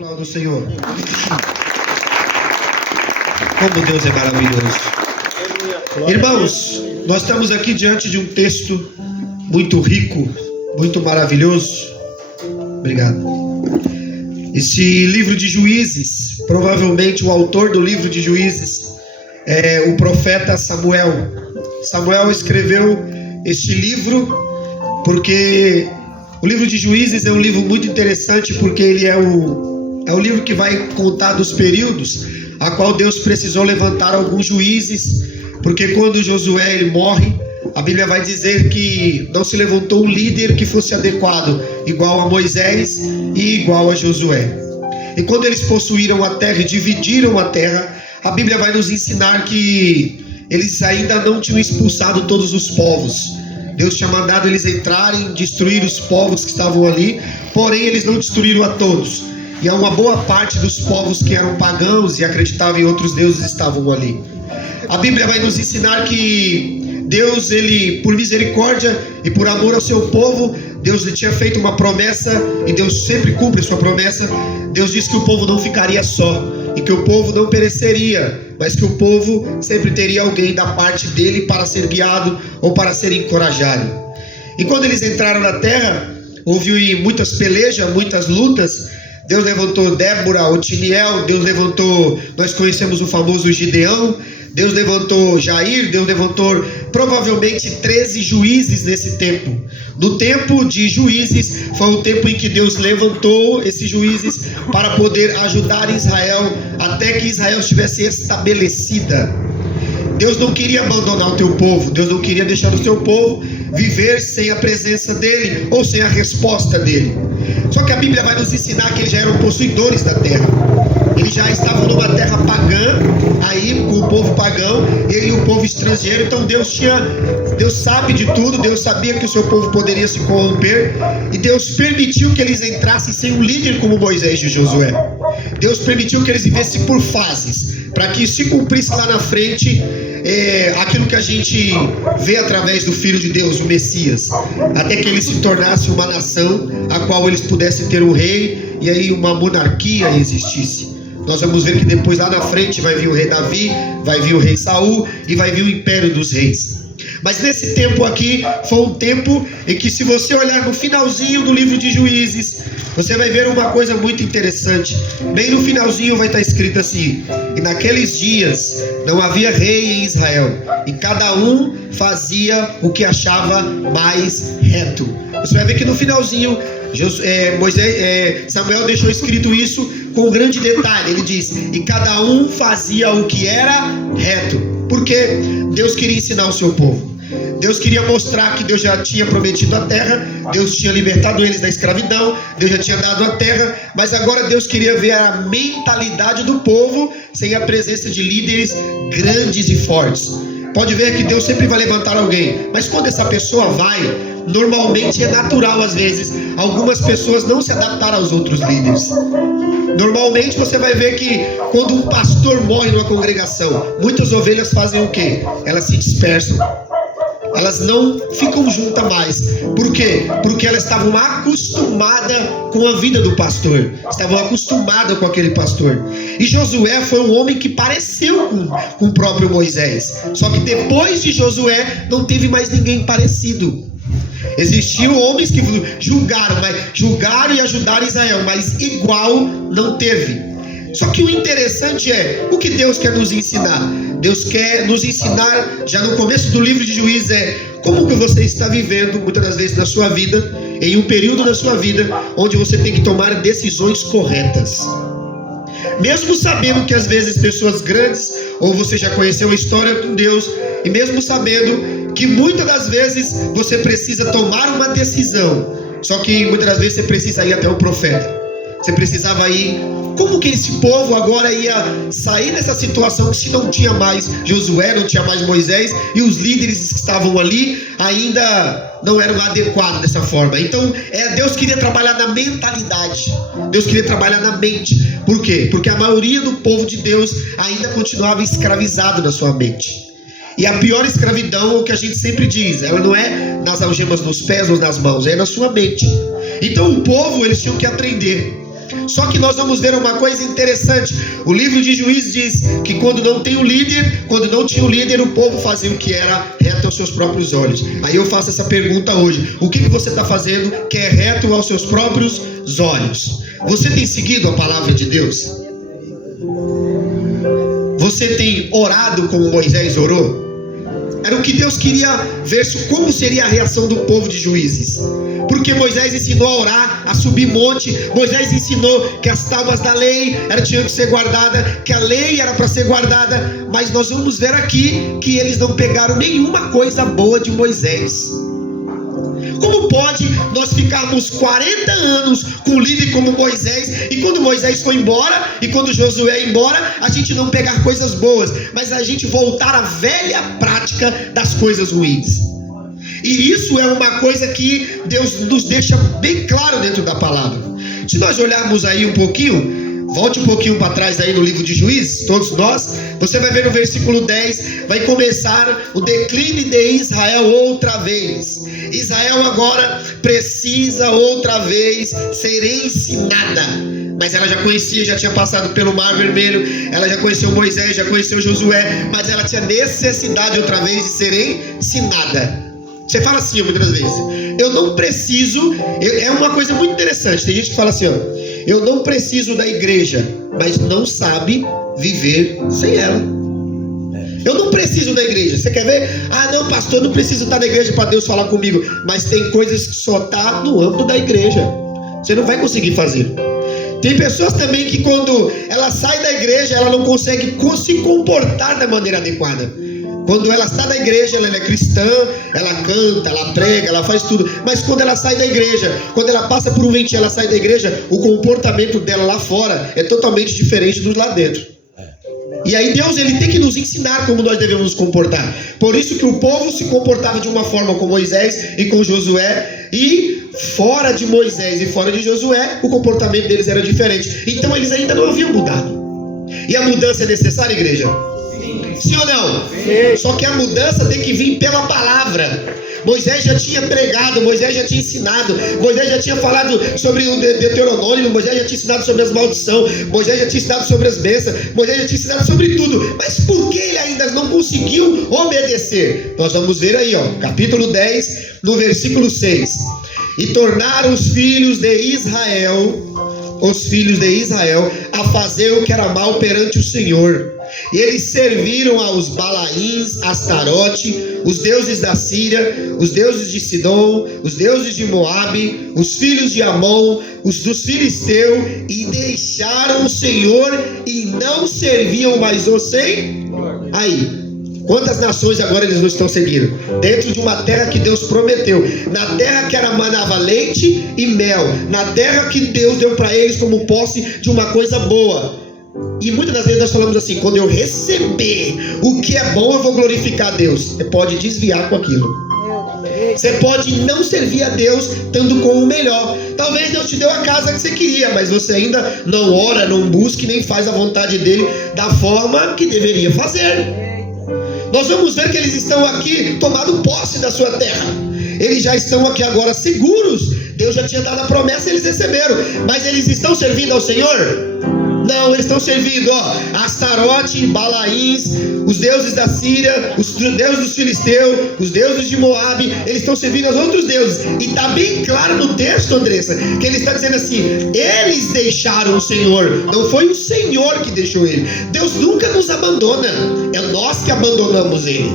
Aplauda o Senhor. Como Deus é maravilhoso. Irmãos, nós estamos aqui diante de um texto muito rico, muito maravilhoso. Obrigado. Esse livro de Juízes, provavelmente o autor do livro de Juízes é o profeta Samuel. Samuel escreveu este livro porque o livro de Juízes é um livro muito interessante, porque ele é o livro que vai contar dos períodos a qual Deus precisou levantar alguns juízes, porque quando Josué ele morre, a Bíblia vai dizer que não se levantou um líder que fosse adequado, igual a Moisés e igual a Josué. E quando eles possuíram a terra e dividiram a terra, a Bíblia vai nos ensinar que eles ainda não tinham expulsado todos os povos. Deus tinha mandado eles entrarem, destruir os povos que estavam ali, porém eles não destruíram a todos. E uma boa parte dos povos que eram pagãos e acreditavam em outros deuses estavam ali. A Bíblia vai nos ensinar que Deus, ele, por misericórdia e por amor ao seu povo, Deus lhe tinha feito uma promessa, e Deus sempre cumpre a sua promessa. Deus disse que o povo não ficaria só, e que o povo não pereceria, mas que o povo sempre teria alguém da parte dele para ser guiado ou para ser encorajado. E quando eles entraram na terra, houve muitas pelejas, muitas lutas. Deus levantou Débora, Otiniel, Deus levantou, nós conhecemos o famoso Gideão, Deus levantou Jair, Deus levantou provavelmente 13 juízes nesse tempo. No tempo de Juízes foi o tempo em que Deus levantou esses juízes para poder ajudar Israel até que Israel estivesse estabelecida. Deus não queria abandonar o teu povo, Deus não queria deixar o seu povo viver sem a presença dele ou sem a resposta dele. Só que a Bíblia vai nos ensinar que eles já eram possuidores da terra. Eles já estavam numa terra pagã, aí com o povo pagão e o povo estrangeiro. Então Deus sabe de tudo, Deus sabia que o seu povo poderia se corromper, e Deus permitiu que eles entrassem sem um líder como Moisés e Josué. Deus permitiu que eles vivessem por fases, para que se cumprisse lá na frente aquilo que a gente vê através do Filho de Deus, o Messias, até que ele se tornasse uma nação a qual eles pudessem ter um rei, e aí uma monarquia existisse. Nós vamos ver que depois lá na frente vai vir o rei Davi, vai vir o rei Saul e vai vir o império dos reis. Mas nesse tempo aqui foi um tempo em que, se você olhar no finalzinho do livro de Juízes, você vai ver uma coisa muito interessante. Bem no finalzinho vai estar escrito assim: e naqueles dias não havia rei em Israel, e cada um fazia o que achava mais reto. Você vai ver que no finalzinho Samuel deixou escrito isso com um grande detalhe. Ele diz: e cada um fazia o que era reto. Porque Deus queria ensinar o seu povo. Deus queria mostrar que Deus já tinha prometido a terra, Deus tinha libertado eles da escravidão, Deus já tinha dado a terra, mas agora Deus queria ver a mentalidade do povo sem a presença de líderes grandes e fortes. Pode ver que Deus sempre vai levantar alguém, mas quando essa pessoa vai, normalmente é natural às vezes algumas pessoas não se adaptar aos outros líderes. Normalmente você vai ver que quando um pastor morre numa congregação, muitas ovelhas fazem o quê? Elas se dispersam. Elas não ficam juntas mais. Por quê? Porque elas estavam acostumadas com a vida do pastor. Estavam acostumadas com aquele pastor. E Josué foi um homem que pareceu com o próprio Moisés. Só que depois de Josué não teve mais ninguém parecido. Existiam homens que julgaram e ajudaram Israel, mas igual não teve. Só que o interessante é o que Deus quer nos ensinar. Deus quer nos ensinar, já no começo do livro de Juízes, como que você está vivendo, muitas das vezes na sua vida, em um período da sua vida, onde você tem que tomar decisões corretas. Mesmo sabendo que às vezes pessoas grandes, ou você já conheceu a história com Deus, e mesmo sabendo que muitas das vezes você precisa tomar uma decisão, só que muitas das vezes você precisa ir até o profeta. Você precisava ir. Como que esse povo agora ia sair dessa situação se não tinha mais Josué, não tinha mais Moisés, e os líderes que estavam ali ainda não eram adequados dessa forma? Então Deus queria trabalhar na mentalidade, Deus queria trabalhar na mente. Por quê? Porque a maioria do povo de Deus ainda continuava escravizado na sua mente. E a pior escravidão, o que a gente sempre diz, ela não é nas algemas nos pés ou nas mãos, é na sua mente. Então o povo, eles tinham que aprender Só que nós vamos ver uma coisa interessante. O livro de Juízes diz que quando não tinha o líder, o povo fazia o que era reto aos seus próprios olhos. Aí eu faço essa pergunta hoje: o que você está fazendo que é reto aos seus próprios olhos? Você tem seguido a palavra de Deus? Você tem orado como Moisés orou? Era o que Deus queria ver, como seria a reação do povo de Juízes. Porque Moisés ensinou a orar, a subir monte. Moisés ensinou que as tábuas da lei tinham que ser guardadas, que a lei era para ser guardada. Mas nós vamos ver aqui que eles não pegaram nenhuma coisa boa de Moisés. Como pode nós ficarmos 40 anos com um líder como Moisés, e quando Moisés foi embora, e quando Josué ia embora, a gente não pegar coisas boas, mas a gente voltar à velha prática das coisas ruins? E isso é uma coisa que Deus nos deixa bem claro dentro da palavra. Se nós olharmos aí um pouquinho, volte um pouquinho para trás aí no livro de Juízes, todos nós, você vai ver no versículo 10, vai começar o declínio de Israel outra vez. Israel agora precisa outra vez ser ensinada. Mas ela já conhecia, já tinha passado pelo Mar Vermelho, ela já conheceu Moisés, já conheceu Josué, mas ela tinha necessidade outra vez de ser ensinada. Você fala assim muitas vezes: eu não preciso. É uma coisa muito interessante. Tem gente que fala assim, ó: eu não preciso da igreja, mas não sabe viver sem ela. Eu não preciso da igreja. Você quer ver? Ah, não, pastor, eu não preciso estar na igreja para Deus falar comigo. Mas tem coisas que só tá no âmbito da igreja. Você não vai conseguir fazer. Tem pessoas também que quando ela sai da igreja, ela não consegue se comportar da maneira adequada. Quando ela está na igreja, ela é cristã, ela canta, ela prega, ela faz tudo. Mas quando ela sai da igreja, quando ela passa por um ventinho, ela sai da igreja, o comportamento dela lá fora é totalmente diferente do lá dentro. E aí Deus, ele tem que nos ensinar como nós devemos nos comportar. Por isso que o povo se comportava de uma forma com Moisés e com Josué, e fora de Moisés e fora de Josué, o comportamento deles era diferente. Então eles ainda não haviam mudado. E a mudança é necessária, igreja? Sim ou não? Sim. Só que a mudança tem que vir pela palavra. Moisés já tinha pregado, Moisés já tinha ensinado, Moisés já tinha falado sobre o Deuteronômio, Moisés já tinha ensinado sobre as maldições, Moisés já tinha ensinado sobre as bênçãos, Moisés já tinha ensinado sobre tudo. Mas por que ele ainda não conseguiu obedecer? Nós vamos ver aí, ó, capítulo 10, no versículo 6. E tornaram os filhos de Israel a fazer o que era mal perante o Senhor. E eles serviram aos Balaíns, Astarote, os deuses da Síria, os deuses de Sidom, os deuses de Moabe, os filhos de Amon, os dos filisteus, e deixaram o Senhor e não serviam mais o Senhor. Aí, quantas nações agora eles não estão seguindo? Dentro de uma terra que Deus prometeu, na terra que era manava leite e mel, na terra que Deus deu para eles como posse de uma coisa boa. E muitas das vezes nós falamos assim: quando eu receber o que é bom, eu vou glorificar a Deus. Você pode desviar com aquilo. Você pode não servir a Deus tanto como o melhor. Talvez Deus te deu a casa que você queria, mas você ainda não ora, não busca e nem faz a vontade dele da forma que deveria fazer. Nós vamos ver que eles estão aqui tomando posse da sua terra. Eles já estão aqui agora seguros. Deus já tinha dado a promessa e eles receberam. Mas eles estão servindo ao Senhor? Não, eles estão servindo, ó, Astarote, Balaíns, os deuses da Síria, os deuses dos filisteus, os deuses de Moabe. Eles estão servindo aos outros deuses. E está bem claro no texto, Andressa, que ele está dizendo assim: eles deixaram o Senhor. Não foi o Senhor que deixou ele. Deus nunca nos abandona. É nós que abandonamos ele.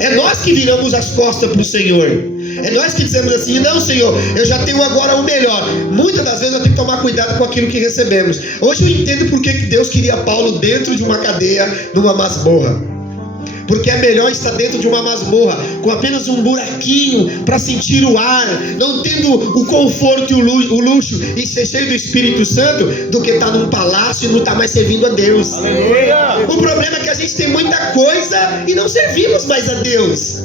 É nós que viramos as costas para o Senhor. É nós que dizemos assim: não, Senhor, eu já tenho agora o melhor. Muitas das vezes eu tenho que tomar cuidado com aquilo que recebemos. Hoje eu entendo porque que Deus queria Paulo dentro de uma cadeia, numa masmorra. Porque é melhor estar dentro de uma masmorra com apenas um buraquinho para sentir o ar, não tendo o conforto e o luxo, e ser cheio do Espírito Santo, do que estar num palácio e não estar mais servindo a Deus. Aleluia. O problema é que a gente tem muita coisa e não servimos mais a Deus.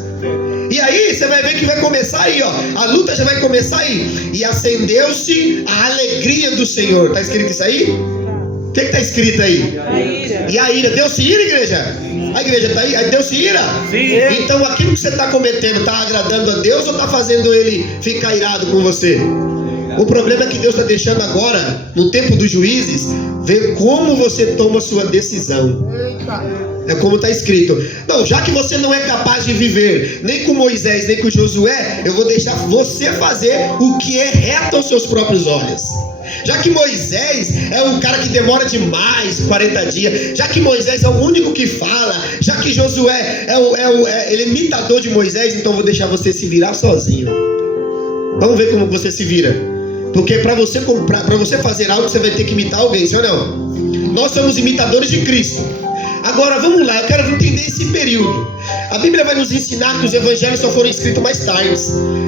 E aí você vai ver que vai começar aí, ó, a luta já vai começar aí. E acendeu-se a alegria do Senhor. Está escrito isso aí? O que está escrito aí? A ira. E a ira. Deus se ira, igreja? A igreja está aí? Deus se ira? Sim. Então aquilo que você está cometendo está agradando a Deus ou está fazendo ele ficar irado com você? O problema é que Deus está deixando agora, no tempo dos juízes, ver como você toma a sua decisão. É como está escrito. Não, já que você não é capaz de viver nem com Moisés, nem com Josué, eu vou deixar você fazer o que é reto aos seus próprios olhos. Já que Moisés é um cara que demora demais, 40 dias, já que Moisés é o único que fala, já que Josué ele é imitador de Moisés, então eu vou deixar você se virar sozinho. Vamos ver como você se vira. Porque para você fazer algo, você vai ter que imitar alguém, sim ou não? Nós somos imitadores de Cristo. Agora vamos lá, eu quero entender esse período. A Bíblia vai nos ensinar que os evangelhos só foram escritos mais tarde.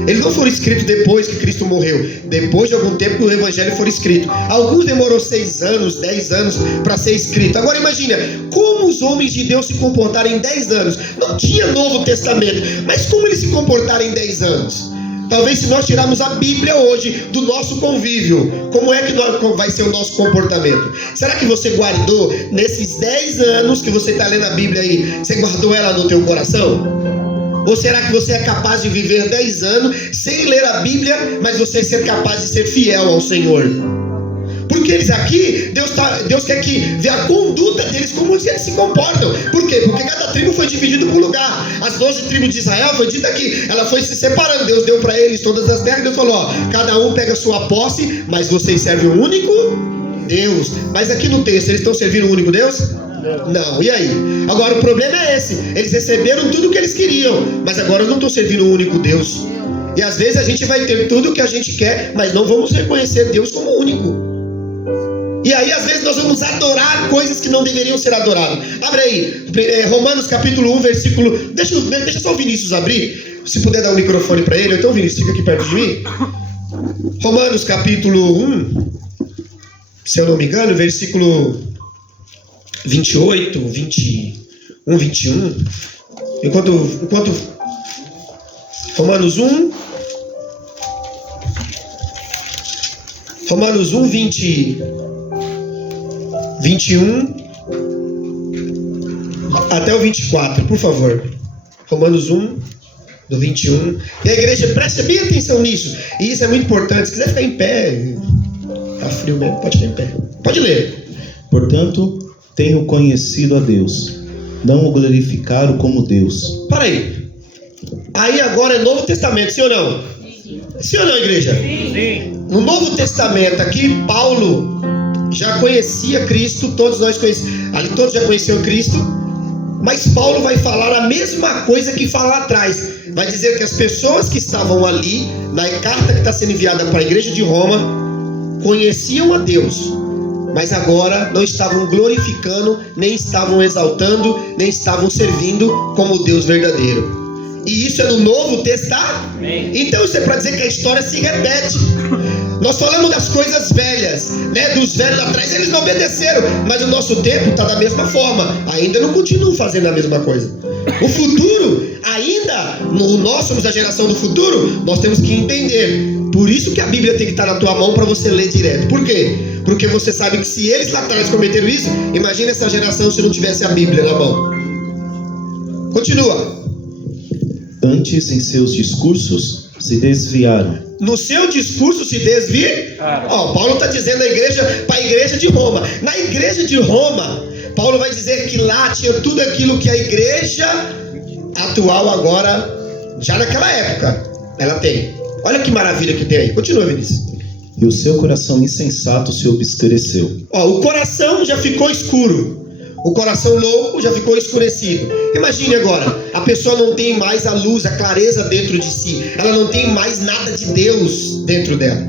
Eles não foram escritos depois que Cristo morreu. Depois de algum tempo que o evangelho foi escrito. Alguns demorou 6 anos, 10 anos para ser escrito. Agora imagina, como os homens de Deus se comportaram em 10 anos. Não tinha Novo Testamento, mas como eles se comportaram em 10 anos? Talvez se nós tirarmos a Bíblia hoje do nosso convívio, como é que vai ser o nosso comportamento? Será que você guardou, nesses 10 anos que você está lendo a Bíblia aí, você guardou ela no teu coração? Ou será que você é capaz de viver 10 anos sem ler a Bíblia, mas você ser capaz de ser fiel ao Senhor? Porque eles aqui, Deus quer que vê a conduta deles, como eles se comportam. Por quê? Porque cada tribo foi dividida por lugar. As 12 tribos de Israel foi dita aqui, ela foi se separando. Deus deu para eles todas as terras. Deus falou, ó, cada um pega a sua posse, mas vocês servem um único Deus. Mas aqui no texto, eles estão servindo um único Deus? Não. E aí? Agora o problema é esse. Eles receberam tudo o que eles queriam, mas agora não estão servindo um único Deus. E às vezes a gente vai ter tudo o que a gente quer, mas não vamos reconhecer Deus como único. E aí às vezes nós vamos adorar coisas que não deveriam ser adoradas. Abre aí, Romanos capítulo 1, versículo... Deixa só o Vinícius abrir. Se puder dar o microfone para ele. Então Vinícius, fica aqui perto de mim. Romanos capítulo 1, se eu não me engano, versículo 28, 21, 21. Enquanto Romanos 1, 21 até o 24, por favor. Romanos 1, do 21. E a igreja presta bem atenção nisso. E isso é muito importante. Se quiser ficar em pé, tá frio mesmo, pode ficar em pé. Pode ler. Portanto, tenho conhecido a Deus, não o glorificaram como Deus. Para aí. Aí agora é Novo Testamento, sim ou não? Sim ou não, igreja? Sim. No Novo Testamento aqui, Paulo já conhecia Cristo, todos nós conhecemos, ali todos já conheciam Cristo, mas Paulo vai falar a mesma coisa que fala lá atrás. Vai dizer que as pessoas que estavam ali, na carta que está sendo enviada para a igreja de Roma, conheciam a Deus, mas agora não estavam glorificando, nem estavam exaltando, nem estavam servindo como Deus verdadeiro. E isso é no Novo Testamento. Então isso é para dizer que a história se repete. Nós falamos das coisas velhas, né? Dos velhos atrás, eles não obedeceram, mas o nosso tempo está da mesma forma. Ainda não continuam fazendo a mesma coisa. O futuro, ainda, nós somos a geração do futuro, nós temos que entender. Por isso que a Bíblia tem que estar na tua mão para você ler direto. Por quê? Porque você sabe que se eles lá atrás cometeram isso, imagina essa geração se não tivesse a Bíblia na mão. Continua. Antes, em seus discursos, se desviaram. No seu discurso se desviaram. Paulo está dizendo para a igreja de Roma. Na igreja de Roma, Paulo vai dizer que lá tinha tudo aquilo que a igreja atual agora, já naquela época, ela tem. Olha que maravilha que tem aí. Continua, Vinícius. E o seu coração insensato se obscureceu. O coração já ficou escuro. O coração louco já ficou escurecido. Imagine agora, a pessoa não tem mais a luz, a clareza dentro de si. Ela não tem mais nada de Deus dentro dela.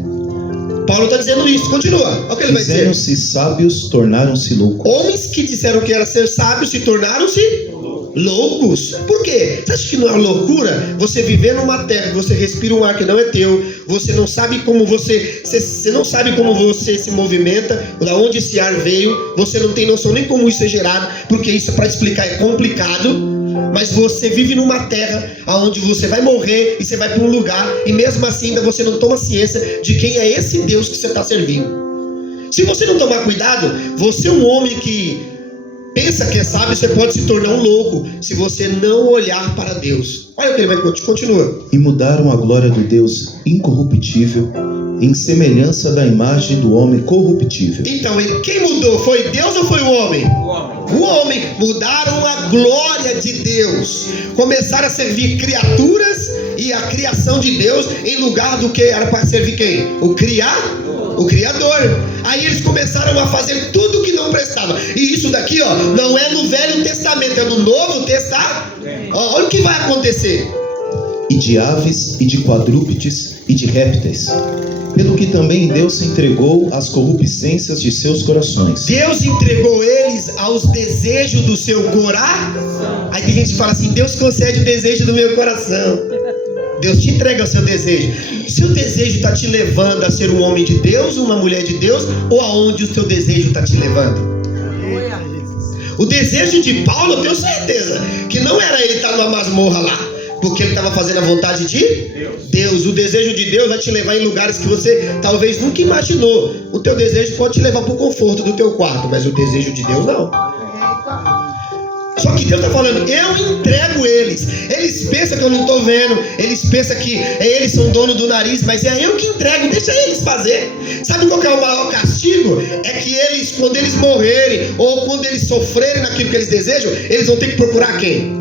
Paulo está dizendo isso, continua. Olha o que ele vai dizer. Fizeram-se sábios, tornaram-se loucos. Homens que disseram que era ser sábios se tornaram-se loucos. Por quê? Você acha que não é loucura você viver numa terra que você respira um ar que não é teu, você não sabe como você não sabe como você se movimenta, da onde esse ar veio, você não tem noção nem como isso é gerado, porque isso para explicar é complicado, mas você vive numa terra onde você vai morrer e você vai para um lugar e mesmo assim ainda você não toma ciência de quem é esse Deus que você está servindo. Se você não tomar cuidado, você é um homem que pensa que é sábio, você pode se tornar um louco se você não olhar para Deus. Olha o que ele vai continua. E mudaram a glória do Deus incorruptível em semelhança da imagem do homem corruptível. Então, quem mudou? Foi Deus ou foi o homem? O homem. Mudaram a glória de Deus. Começaram a servir criaturas e a criação de Deus em lugar do que era para servir quem? O Criador. Aí eles começaram a fazer tudo que não prestava. E isso daqui, ó, não é no Velho Testamento, é no Novo Testamento. Ó, olha o que vai acontecer. E de aves, e de quadrúpedes, e de répteis. Pelo que também Deus se entregou às corrupçências de seus corações. Deus entregou eles aos desejos do seu coração. Aí tem gente que fala assim: Deus concede o desejo do meu coração. Deus te entrega o seu desejo. Seu desejo está te levando a ser um homem de Deus, uma mulher de Deus, ou aonde o seu desejo está te levando? O desejo de Paulo, eu tenho certeza que não era ele estar numa masmorra lá, porque ele estava fazendo a vontade de Deus. O desejo de Deus vai te levar em lugares que você talvez nunca imaginou. O teu desejo pode te levar para o conforto do teu quarto, mas o desejo de Deus não. Só que Deus está falando: eu entrego eles. Eles pensam que eu não estou vendo. Eles pensam que eles são dono do nariz, mas é eu que entrego. Deixa eles fazer. Sabe qual que é o maior castigo? É que eles, quando eles morrerem ou quando eles sofrerem naquilo que eles desejam, eles vão ter que procurar quem?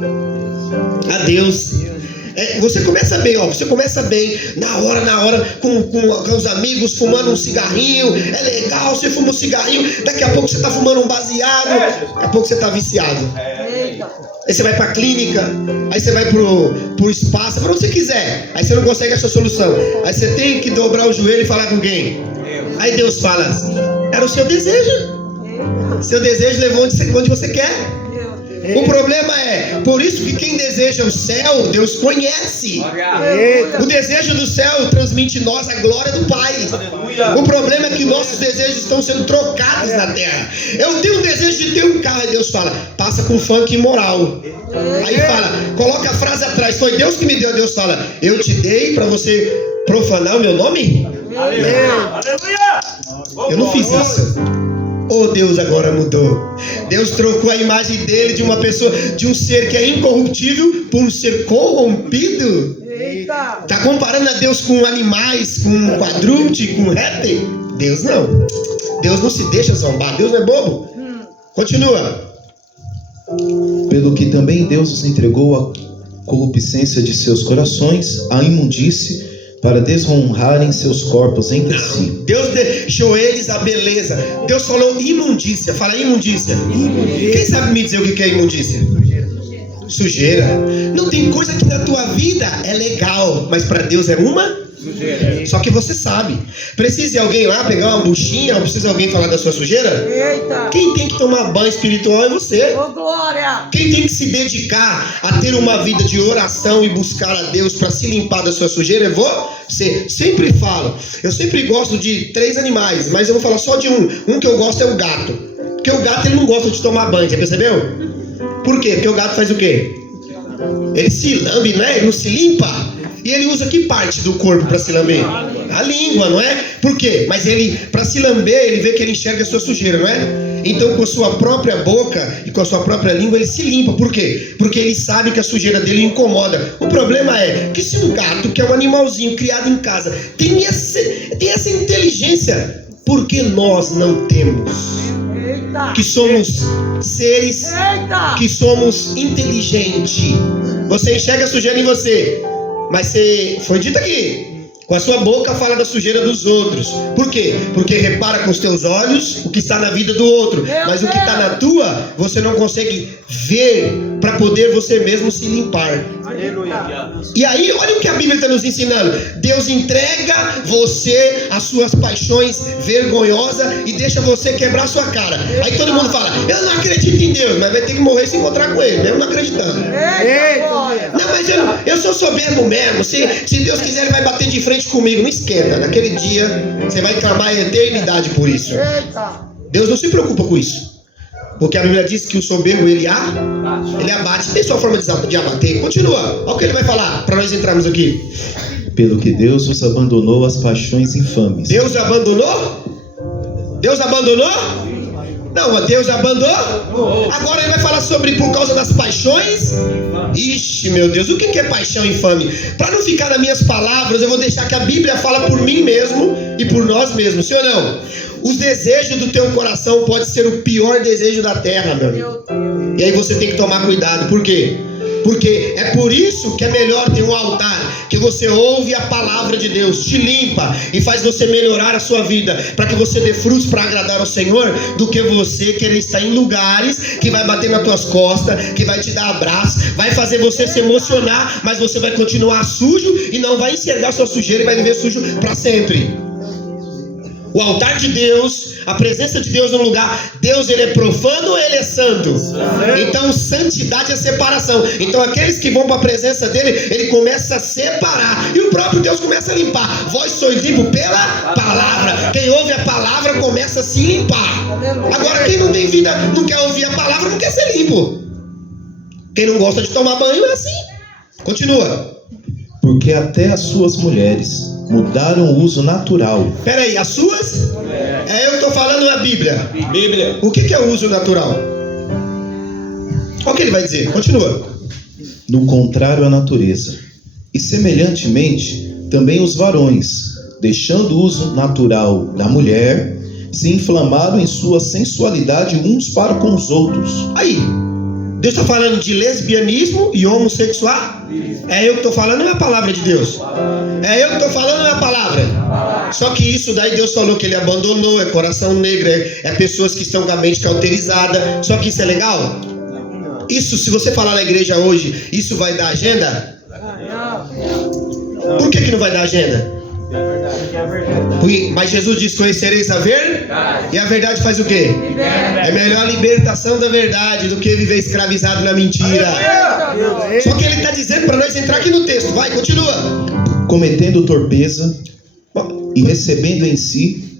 A Deus. Você começa bem, ó. Você começa bem na hora, com os amigos, fumando um cigarrinho. É legal, você fuma um cigarrinho. Daqui a pouco você está fumando um baseado. Daqui a pouco você está viciado. Aí você vai para a clínica. Aí você vai pro espaço, para onde você quiser. Aí você não consegue achar solução. Aí você tem que dobrar o joelho e falar com quem? Aí Deus fala: era o seu desejo. Seu desejo levou onde você quer. O problema é, por isso que quem deseja o céu, Deus conhece. O desejo do céu transmite em nós a glória do Pai. O problema é que nossos desejos estão sendo trocados na terra. Eu tenho um desejo de ter um carro, e Deus fala: passa com funk imoral. Aí fala, coloca a frase atrás: foi Deus que me deu. Deus fala: eu te dei para você profanar o meu nome? Eu não fiz isso. Oh, Deus agora mudou. Deus trocou a imagem dele de uma pessoa, de um ser que é incorruptível, por um ser corrompido. Está comparando a Deus com animais, com quadrúpede, com réptil? Deus não. Deus não se deixa zombar. Deus não é bobo. Continua. Pelo que também Deus os entregou à corrupcência de seus corações, à imundície, para desonrarem seus corpos entre si. Deus deixou eles a beleza. Deus falou imundícia. Fala imundícia. Quem sabe me dizer o que é imundícia? Sujeira. Não tem coisa que na tua vida é legal, mas para Deus é uma sujeira. Só que você sabe. Precisa alguém lá pegar uma buchinha, ou precisa alguém falar da sua sujeira? Eita. Quem tem que tomar banho espiritual é você. Oh, glória. Quem tem que se dedicar a ter uma vida de oração e buscar a Deus para se limpar da sua sujeira é você. Sempre falo. Eu sempre gosto de 3 animais, mas eu vou falar só de um. Um que eu gosto é o gato. Porque o gato ele não gosta de tomar banho, já percebeu? Por quê? Porque o gato faz o quê? Ele se lambe, né? Ele não se limpa. E ele usa que parte do corpo para se lamber? A língua, não é? Por quê? Mas ele, para se lamber, ele vê que ele enxerga a sua sujeira, não é? Então, com a sua própria boca e com a sua própria língua, ele se limpa. Por quê? Porque ele sabe que a sujeira dele incomoda. O problema é que se um gato, que é um animalzinho criado em casa, tem essa inteligência, por que nós não temos? Que somos seres que somos inteligentes. Você enxerga a sujeira em você, mas você foi dito aqui, com a sua boca fala da sujeira dos outros. Por quê? Porque repara com os teus olhos o que está na vida do outro, mas o que está na tua, você não consegue ver para poder você mesmo se limpar. Aleluia. E aí, olha o que a Bíblia está nos ensinando. Deus entrega você às suas paixões vergonhosas e deixa você quebrar a sua cara. Aí todo mundo fala: eu não acredito em Deus, mas vai ter que morrer e se encontrar com Ele, mesmo não acreditando. Não, mas eu sou soberbo mesmo. Se Deus quiser, Ele vai bater de frente comigo. Não esquenta. Naquele dia, você vai clamar a eternidade por isso. Deus não se preocupa com isso. Porque a Bíblia diz que o soberbo ele abate. Tem sua forma de abater. Continua. Olha o que ele vai falar para nós entrarmos aqui. Pelo que Deus os abandonou às paixões infames. Deus abandonou? Deus abandonou? Não, Deus abandonou. Agora ele vai falar sobre por causa das paixões. Ixi, meu Deus, o que é paixão infame? Para não ficar nas minhas palavras, eu vou deixar que a Bíblia fala por mim mesmo e por nós mesmos, sim ou não? Os desejos do teu coração pode ser o pior desejo da terra, meu amigo. E aí você tem que tomar cuidado. Por quê? Porque é por isso que é melhor ter um altar, que você ouve a palavra de Deus, te limpa e faz você melhorar a sua vida, para que você dê frutos para agradar ao Senhor, do que você querer estar em lugares que vai bater nas tuas costas, que vai te dar abraço, vai fazer você se emocionar, mas você vai continuar sujo e não vai enxergar sua sujeira e vai viver sujo para sempre. O altar de Deus, a presença de Deus no lugar, Deus ele é profano ou ele é santo? Então santidade é separação. Então aqueles que vão para a presença dele, ele começa a separar, e o próprio Deus começa a limpar. Vós sois limpos pela palavra. Quem ouve a palavra começa a se limpar. Agora quem não tem vida, não quer ouvir a palavra, não quer ser limpo. Quem não gosta de tomar banho é assim. Continua. Porque até as suas mulheres mudaram o uso natural. Peraí, as suas? É eu que estou falando na Bíblia. O que é o uso natural? Olha o que ele vai dizer, continua. No contrário à natureza. E semelhantemente, também os varões, deixando o uso natural da mulher, se inflamaram em sua sensualidade uns para com os outros. Aí, Deus está falando de lesbianismo e homossexual? É eu que estou falando, não é a palavra de Deus. É eu que estou falando, não é a palavra. Só que isso daí Deus falou que ele abandonou, é coração negro, é pessoas que estão com a mente cauterizada. Só que isso é legal? Isso, se você falar na igreja hoje, isso vai dar agenda? Por que não vai dar agenda? Mas Jesus diz: conhecereis a verdade, e a verdade faz o quê? É melhor a libertação da verdade do que viver escravizado na mentira. Só que ele está dizendo para nós entrar aqui no texto. Vai, continua. Cometendo torpeza e recebendo em si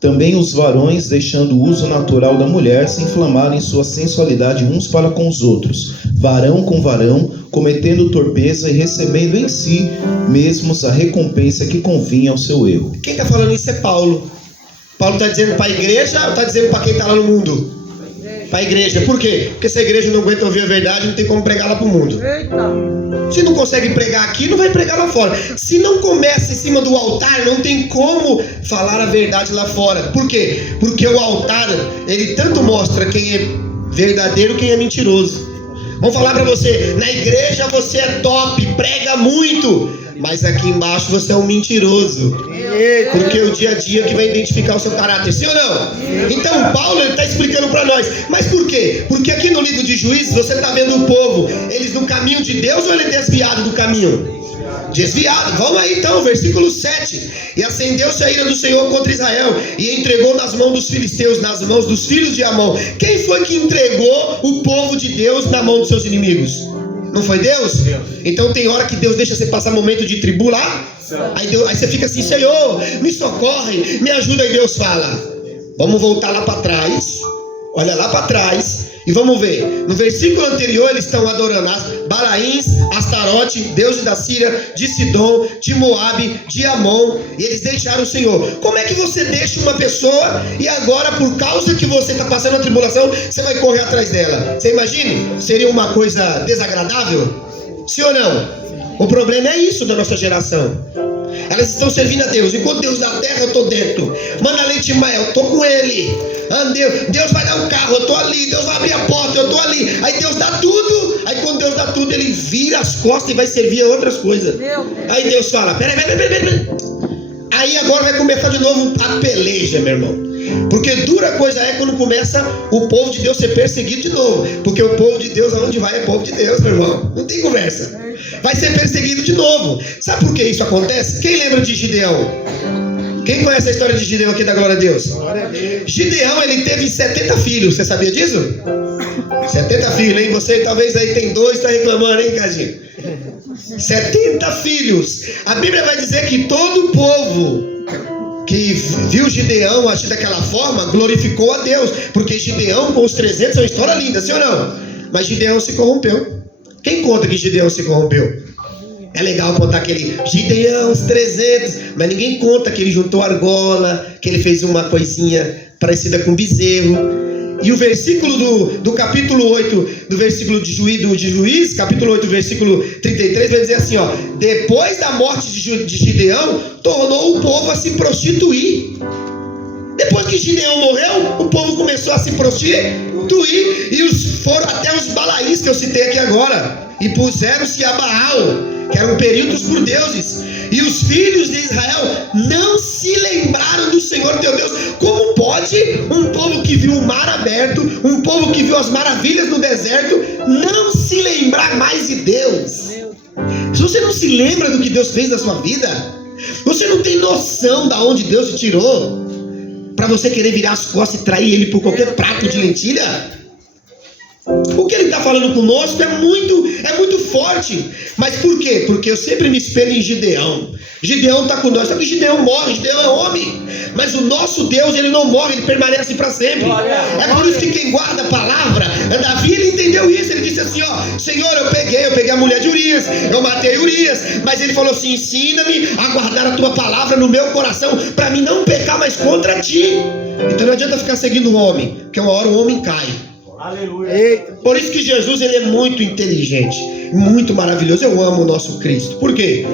também os varões, deixando o uso natural da mulher, se inflamaram em sua sensualidade uns para com os outros, varão com varão, cometendo torpeza e recebendo em si mesmos a recompensa que convinha ao seu erro. Quem está falando isso é Paulo. Paulo está dizendo para a igreja ou está dizendo para quem está lá no mundo? Para a igreja. Por quê? Porque se a igreja não aguenta ouvir a verdade, não tem como pregar lá para o mundo. Se não consegue pregar aqui, não vai pregar lá fora. Se não começa em cima do altar, não tem como falar a verdade lá fora. Por quê? Porque o altar, ele tanto mostra quem é verdadeiro e quem é mentiroso. Vamos falar para você, na igreja você é top, prega muito, mas aqui embaixo você é um mentiroso. Porque é o dia a dia que vai identificar o seu caráter, sim ou não? Então Paulo está explicando para nós. Mas por quê? Porque aqui no livro de Juízes você está vendo o povo, eles no caminho de Deus ou ele é desviado do caminho? Desviado. Vamos aí então, versículo 7. E acendeu-se a ira do Senhor contra Israel, e entregou nas mãos dos filisteus, nas mãos dos filhos de Amon. Quem foi que entregou o povo de Deus na mão dos seus inimigos? Não foi Deus? Então tem hora que Deus deixa você passar momento de tribular. Aí você fica assim: Senhor, me socorre, me ajuda. E Deus fala: vamos voltar lá para trás. Olha lá para trás e vamos ver. No versículo anterior eles estão adorando Balaíns, Astarote, deuses da Síria, de Sidom, de Moabe, de Amon, e eles deixaram o Senhor. Como é que você deixa uma pessoa e agora, por causa que você está passando a tribulação, você vai correr atrás dela? Você imagina? Seria uma coisa desagradável? Sim ou não? O problema é isso da nossa geração. Elas estão servindo a Deus. Enquanto Deus dá a terra, eu estou dentro. Manda leite e mel, eu estou com ele. Deus vai dar um carro, eu estou ali. Deus vai abrir a porta, eu estou ali. Aí Deus dá tudo. Aí quando Deus dá tudo, ele vira as costas e vai servir a outras coisas. Aí Deus fala: peraí. Aí agora vai começar de novo a peleja, meu irmão. Porque dura coisa é quando começa o povo de Deus ser perseguido de novo. Porque o povo de Deus, aonde vai, é povo de Deus, meu irmão. Não tem conversa. Vai ser perseguido de novo. Sabe por que isso acontece? Quem lembra de Gideão? Quem conhece a história de Gideão aqui da glória a Deus? Gideão, ele teve 70 filhos. Você sabia disso? 70 filhos, hein? Você talvez aí tem 2, está reclamando, hein, Cadinho? 70 filhos. A Bíblia vai dizer que todo o povo que viu Gideão agir daquela forma glorificou a Deus. Porque Gideão com os 300 é uma história linda, sim ou não? Mas Gideão se corrompeu. Quem conta que Gideão se corrompeu? É legal contar aquele Gideão, os 300, mas ninguém conta que ele juntou argola, que ele fez uma coisinha parecida com bezerro. E o versículo do capítulo 8, do versículo de Juízes, capítulo 8, versículo 33, vai dizer assim, ó: depois da morte de Gideão, tornou o povo a se prostituir. Depois que Gideão morreu, o povo começou a se prostituir e foram até os Balaíns que eu citei aqui agora, e puseram-se a Baal, que eram períodos por deuses. E os filhos de Israel não se lembraram do Senhor teu Deus. Como pode um povo que viu o mar aberto, um povo que viu as maravilhas no deserto, não se lembrar mais de Deus? Se você não se lembra do que Deus fez na sua vida, você não tem noção de onde Deus te tirou, para você querer virar as costas e trair Ele por qualquer prato de lentilha? O que Ele está falando conosco é muito forte. Mas por quê? Porque eu sempre me espelho em Gideão. Gideão está conosco. Só que Gideão morre, Gideão é homem. Mas o nosso Deus, Ele não morre, Ele permanece para sempre. É por isso que quem guarda a palavra, Davi, ele entendeu isso. Ele disse assim, ó: Senhor, eu peguei a mulher de Urias, eu matei Urias, mas Ele falou assim: ensina-me a guardar a tua palavra no meu coração, para mim não pecar mais contra ti. Então não adianta ficar seguindo o homem, porque uma hora o homem cai. Aleluia. Por isso que Jesus, ele é muito inteligente, muito maravilhoso. Eu amo o nosso Cristo. Por quê?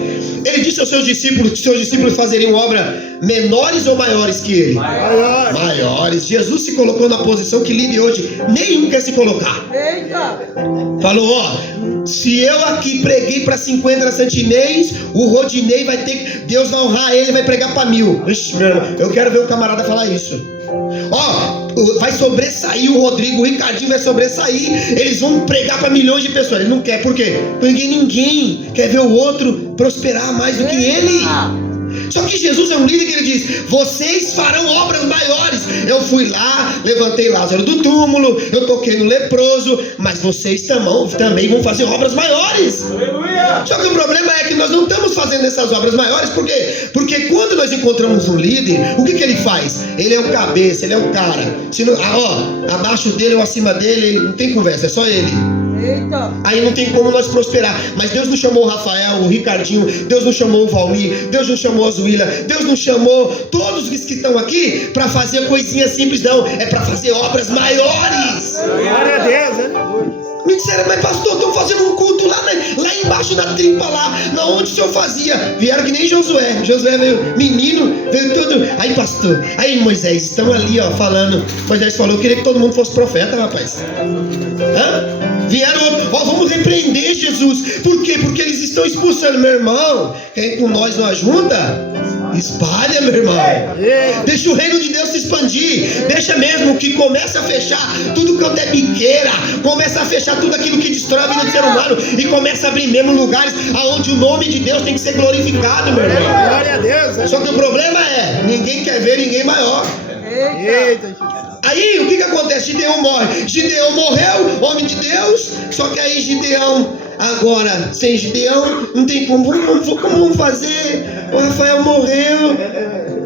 Ele disse aos seus discípulos que seus discípulos fazeriam obra menores ou maiores que ele? Maiores. Jesus se colocou na posição que líder hoje nenhum quer se colocar. Falou, ó: se eu aqui preguei para 50 santinês, o Rodinei vai ter que, Deus vai honrar ele, vai pregar para 1000. Ixi, meu irmão, eu quero ver o camarada falar isso. Ó, vai sobressair o Rodrigo, o Ricardinho vai sobressair, eles vão pregar para milhões de pessoas. Ele não quer, por quê? Porque ninguém quer ver o outro prosperar mais do que ele. Só que Jesus é um líder que ele diz: vocês farão obras maiores. Eu fui lá, levantei Lázaro do túmulo, eu toquei no leproso, mas vocês também vão fazer obras maiores. Aleluia! Só que o problema é que nós não estamos fazendo essas obras maiores. Por quê? Porque quando nós encontramos um líder, o que ele faz? Ele é o cabeça, ele é o cara. Se não, abaixo dele ou acima dele, não tem conversa, é só ele. Eita. Aí não tem como nós prosperar. Mas Deus não chamou o Rafael, o Ricardinho, Deus não chamou o Valmir, Deus não chamou a Zuíla, Deus não chamou todos os que estão aqui para fazer coisinhas simples, não. É para fazer obras maiores. Glória a Deus, né? Me disseram: mas pastor, estão fazendo um culto lá embaixo na tripa, lá onde o senhor fazia. Vieram que nem Josué. Josué veio menino, veio tudo. Aí pastor, aí Moisés, estão ali ó falando. Moisés falou: eu queria que todo mundo fosse profeta, rapaz. Vieram, vamos repreender Jesus. Por quê? Porque eles estão expulsando. Meu irmão, quem com nós não ajuda, espalha, meu irmão. Deixa o reino de Deus se expandir. Deixa mesmo que comece a fechar tudo quanto é biqueira, começa a fechar tudo aquilo que destrói a vida do ser humano, e começa a abrir mesmo lugares onde o nome de Deus tem que ser glorificado, meu irmão. Glória a Deus. Só que o problema é, ninguém quer ver ninguém maior. Eita. Aí o que acontece? Gideão morre. Gideão morreu, homem de Deus. Só que aí Gideão, agora sem Gideão, não tem como vamos fazer? O Rafael morreu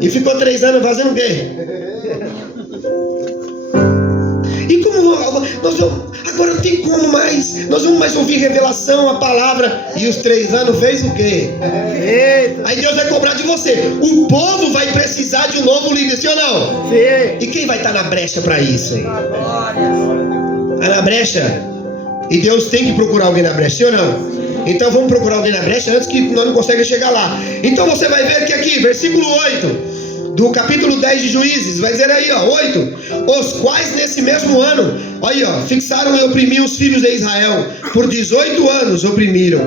e ficou 3 anos fazendo o quê? E como nós vamos, agora não tem como mais. Nós vamos mais ouvir revelação, a palavra. E os 3 anos fez o quê? Aí Deus vai cobrar de você. O povo vai precisar de um novo líder, sim ou não? Sim. E quem vai estar na brecha para isso? Está na brecha. E Deus tem que procurar alguém na brecha, sim ou não? Então vamos procurar alguém na brecha antes que nós não conseguimos chegar lá. Então você vai ver que aqui, versículo 8 do capítulo 10 de Juízes, vai dizer aí, ó, 8: os quais nesse mesmo ano, olha, ó, fixaram e oprimiam os filhos de Israel, por 18 anos oprimiram,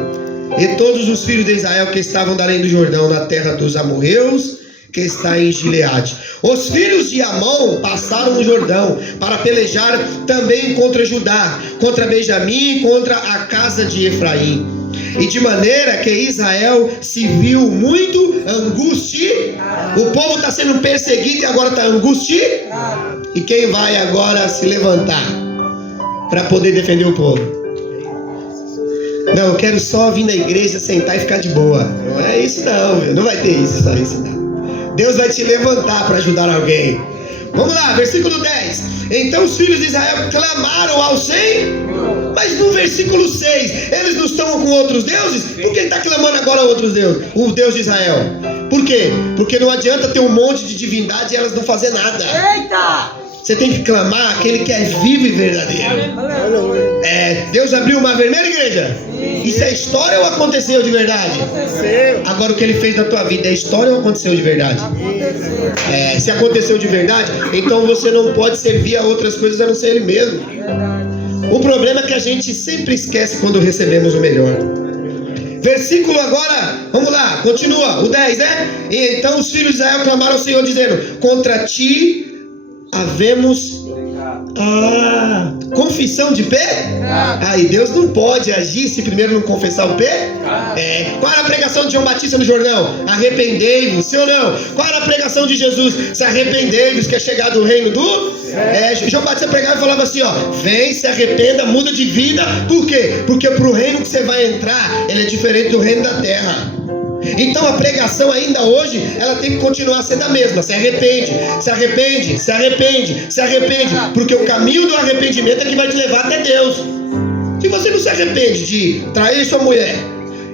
e todos os filhos de Israel que estavam da além do Jordão, na terra dos amorreus, que está em Gileade. Os filhos de Amon passaram o Jordão para pelejar também contra Judá, contra Benjamim e contra a casa de Efraim. E de maneira que Israel se viu muito angustiado. O povo está sendo perseguido e agora está angustiado. E quem vai agora se levantar para poder defender o povo? Não, eu quero só vir na igreja, sentar e ficar de boa. Não é isso não, meu. Não vai ter isso, só isso não. Deus vai te levantar para ajudar alguém. Vamos lá, versículo 10. Então os filhos de Israel clamaram ao Senhor. Mas no versículo 6, eles não estão com outros deuses? Por que ele está clamando agora a outros deuses? O Deus de Israel. Por quê? Porque não adianta ter um monte de divindade e elas não fazer nada. Eita! Você tem que clamar aquele que é vivo e verdadeiro. Deus abriu o mar vermelho, igreja? Isso é história ou aconteceu de verdade? Agora o que ele fez na tua vida é história ou aconteceu de verdade? Se aconteceu de verdade, então você não pode servir a outras coisas a não ser ele mesmo. O problema é que a gente sempre esquece quando recebemos o melhor. Versículo agora, vamos lá, continua, o 10, né? E então os filhos de Israel clamaram ao Senhor dizendo: contra ti havemos confissão de pé? Aí Deus não pode agir se primeiro não confessar o pé? Qual era a pregação de João Batista no Jordão? Arrependei-vos, sim ou não? Qual era a pregação de Jesus? Se arrependei-vos, que é chegado o reino do... João Batista pregava e falava assim, ó: vem, se arrependa, muda de vida. Por quê? Porque pro reino que você vai entrar, ele é diferente do reino da terra. Então a pregação ainda hoje, ela tem que continuar sendo a mesma. Se arrepende, se arrepende, se arrepende, se arrepende. Porque o caminho do arrependimento é que vai te levar até Deus. Se você não se arrepende de trair sua mulher,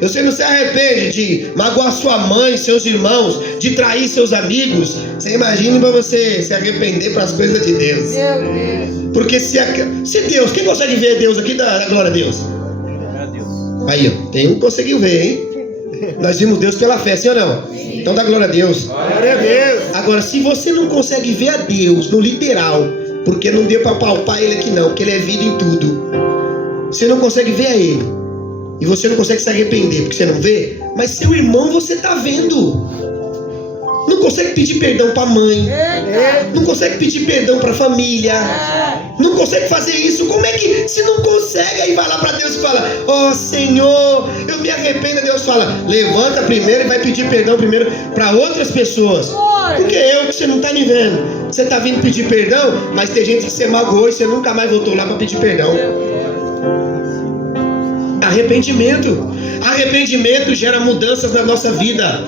você não se arrepende de magoar sua mãe, seus irmãos, de trair seus amigos, você imagina para você se arrepender para as coisas de Deus. Porque se Deus, quem consegue ver Deus aqui, dá glória a Deus? Aí, ó, tem um que conseguiu ver, hein? Nós vimos Deus pela fé, sim ou não? Então dá glória a Deus. Glória a Deus. Agora, se você não consegue ver a Deus no literal, porque não deu para palpar ele aqui não, porque ele é vida em tudo, você não consegue ver a ele, e você não consegue se arrepender porque você não vê, mas seu irmão você está vendo. Não consegue pedir perdão para a mãe, não consegue pedir perdão para a família, não consegue fazer isso. Como é que, se não consegue, aí vai lá para Deus e fala: ó Senhor, eu me arrependo. Deus fala: levanta primeiro e vai pedir perdão primeiro para outras pessoas. Porque que você não está nem vendo. Você está vindo pedir perdão, mas tem gente que você magoou e você nunca mais voltou lá para pedir perdão. Arrependimento gera mudanças na nossa vida.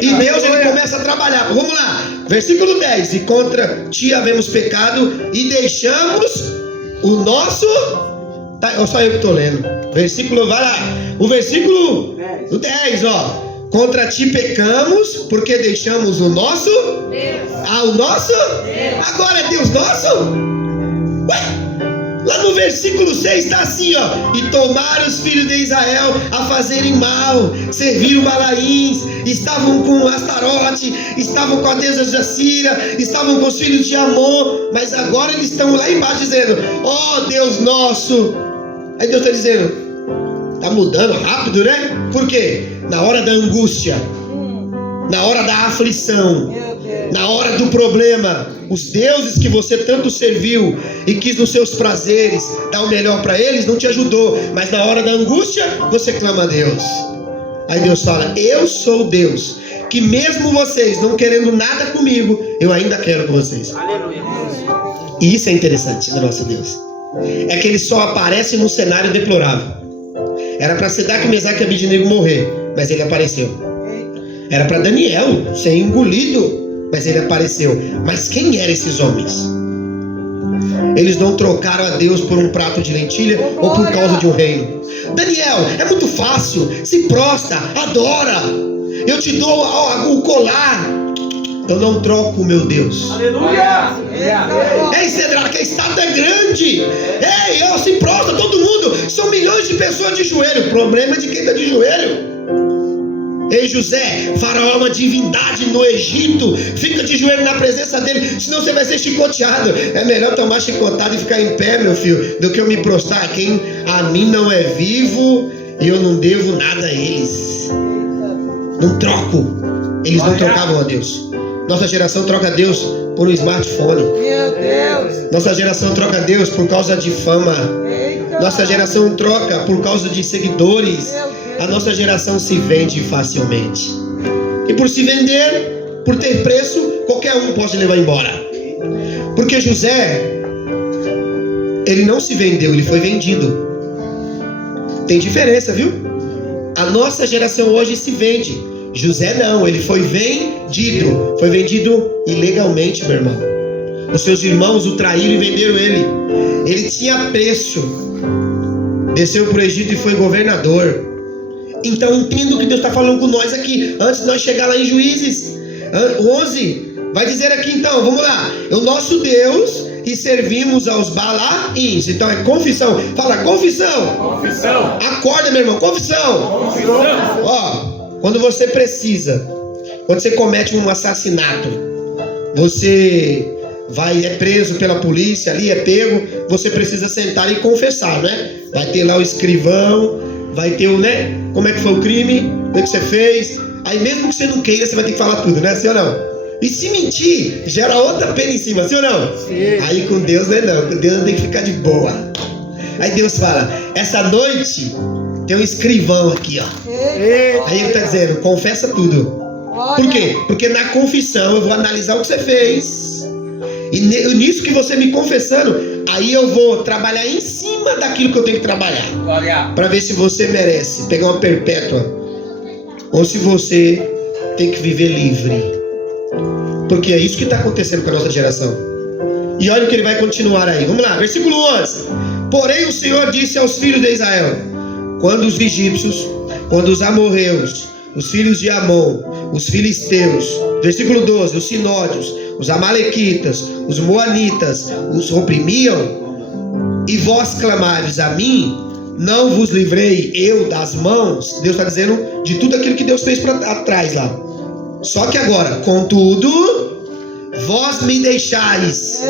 E Deus, ele começa a trabalhar. Vamos lá, versículo 10: e contra ti havemos pecado e deixamos o nosso... só eu que estou lendo. Versículo, vai lá. O versículo 10, ó: contra ti pecamos porque deixamos o nosso Deus. O nosso Deus. Agora é Deus nosso? Ué? Lá no versículo 6 está assim, ó: e tomaram os filhos de Israel a fazerem mal, serviram Balaíns, estavam com Astarote, estavam com a deusa Jacira, estavam com os filhos de Amon, mas agora eles estão lá embaixo dizendo: ó Deus nosso. Aí Deus está dizendo, está mudando rápido, né? Por quê? Na hora da angústia, na hora da aflição, na hora do problema, os deuses que você tanto serviu e quis nos seus prazeres dar o melhor para eles, não te ajudou. Mas na hora da angústia, você clama a Deus. Aí Deus fala: eu sou o Deus que mesmo vocês não querendo nada comigo, eu ainda quero com vocês. Aleluia. E isso é interessante do nosso Deus. É que ele só aparece num cenário deplorável. Era para Sedraque, Mesaque e Abednego morrer, mas ele apareceu. Era para Daniel ser engolido, mas ele apareceu. Mas quem eram esses homens? Eles não trocaram a Deus por um prato de lentilha ou por causa de um reino. Daniel, é muito fácil. Se prostra, adora. Eu te dou o colar. Eu não troco o meu Deus. Aleluia! Ei, Sedraque, a estátua é grande. Ei, se prostra todo mundo. São milhões de pessoas de joelho. O problema é de quem está de joelho. Ei, José, Faraó é uma divindade no Egito. Fica de joelho na presença dele, senão você vai ser chicoteado. É melhor tomar chicotada e ficar em pé, meu filho, do que eu me prostrar a quem a mim não é vivo e eu não devo nada a eles. Não troco. Eles não trocavam a Deus. Nossa geração troca Deus por um smartphone. Meu Deus. Nossa geração troca Deus por causa de fama. Nossa geração troca por causa de seguidores. A nossa geração se vende facilmente. E por se vender, por ter preço, qualquer um pode levar embora. Porque José, ele não se vendeu, ele foi vendido. Tem diferença, viu? A nossa geração hoje se vende. José não, ele foi vendido. Foi vendido ilegalmente, meu irmão. Os seus irmãos o traíram e venderam ele. Ele tinha preço. desceu para o Egito e foi governador. Então entenda o que Deus está falando com nós aqui, antes de nós chegar lá em Juízes 11, vai dizer aqui então, vamos lá, o nosso Deus e servimos aos Balaíns. Então é confissão, fala confissão. Confissão. Acorda, meu irmão, confissão. Confissão. Ó, quando você precisa, quando você comete um assassinato, você é preso pela polícia, ali é pego, você precisa sentar e confessar, né? Vai ter lá o escrivão, vai ter o, né? Como é que foi o crime, o que você fez. Aí mesmo que você não queira, você vai ter que falar tudo, né? Sim ou não? E se mentir, gera outra pena em cima, sim ou não? Sim. Aí com Deus não é não, com Deus tem que ficar de boa. Aí Deus fala, essa noite tem um escrivão aqui, ó. Eita. Aí ele tá dizendo, confessa tudo. Por quê? Porque na confissão eu vou analisar o que você fez. E nisso que você me confessando, aí eu vou trabalhar em cima daquilo que eu tenho que trabalhar. Para ver se você merece pegar uma perpétua ou se você tem que viver livre. Porque é isso que está acontecendo com a nossa geração. E olha o que ele vai continuar aí. Vamos lá, versículo 11. Porém o Senhor disse aos filhos de Israel: quando os egípcios, quando os amorreus, os filhos de Amon, os filisteus, versículo 12, os sinódios, os amalequitas, os moanitas os oprimiam, e vós clamares a mim, não vos livrei eu das mãos. Deus está dizendo de tudo aquilo que Deus fez para trás lá. Só que agora, contudo, vós me deixares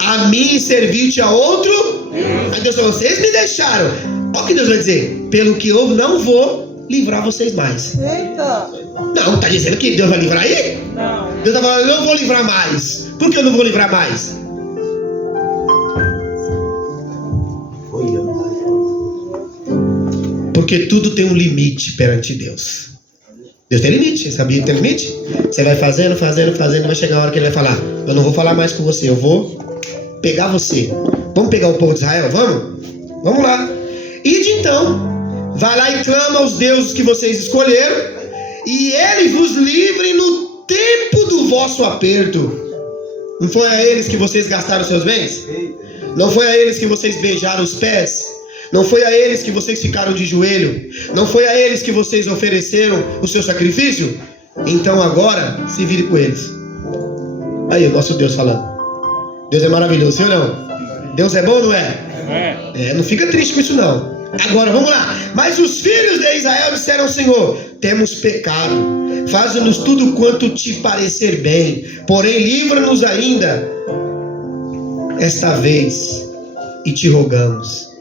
a mim servir-te a outro. Aí Deus falou, vocês me deixaram. Olha o que Deus vai dizer: pelo que houve, não vou livrar vocês mais. Não, está dizendo que Deus vai livrar aí? Não. Deus está falando, eu não vou livrar mais. Por que eu não vou livrar mais? Porque tudo tem um limite perante Deus. Deus tem limite, sabia que tem limite? Você vai fazendo, vai chegar a hora que ele vai falar, eu não vou falar mais com você, eu vou pegar você. Vamos pegar o povo de Israel? Vamos lá. Ide então, vai lá e clama aos deuses que vocês escolheram, e ele vos livre no tempo do vosso aperto. Não foi a eles que vocês gastaram seus bens? Não foi a eles que vocês beijaram os pés? Não foi a eles que vocês ficaram de joelho? Não foi a eles que vocês ofereceram o seu sacrifício? Então agora se vire com eles. Aí o nosso Deus falando. Deus é maravilhoso, sim ou não? Deus é bom, não é? Não fica triste com isso não. Agora vamos lá. Mas os filhos de Israel disseram ao Senhor: temos pecado, faz-nos tudo quanto te parecer bem, porém livra-nos ainda esta vez e te rogamos.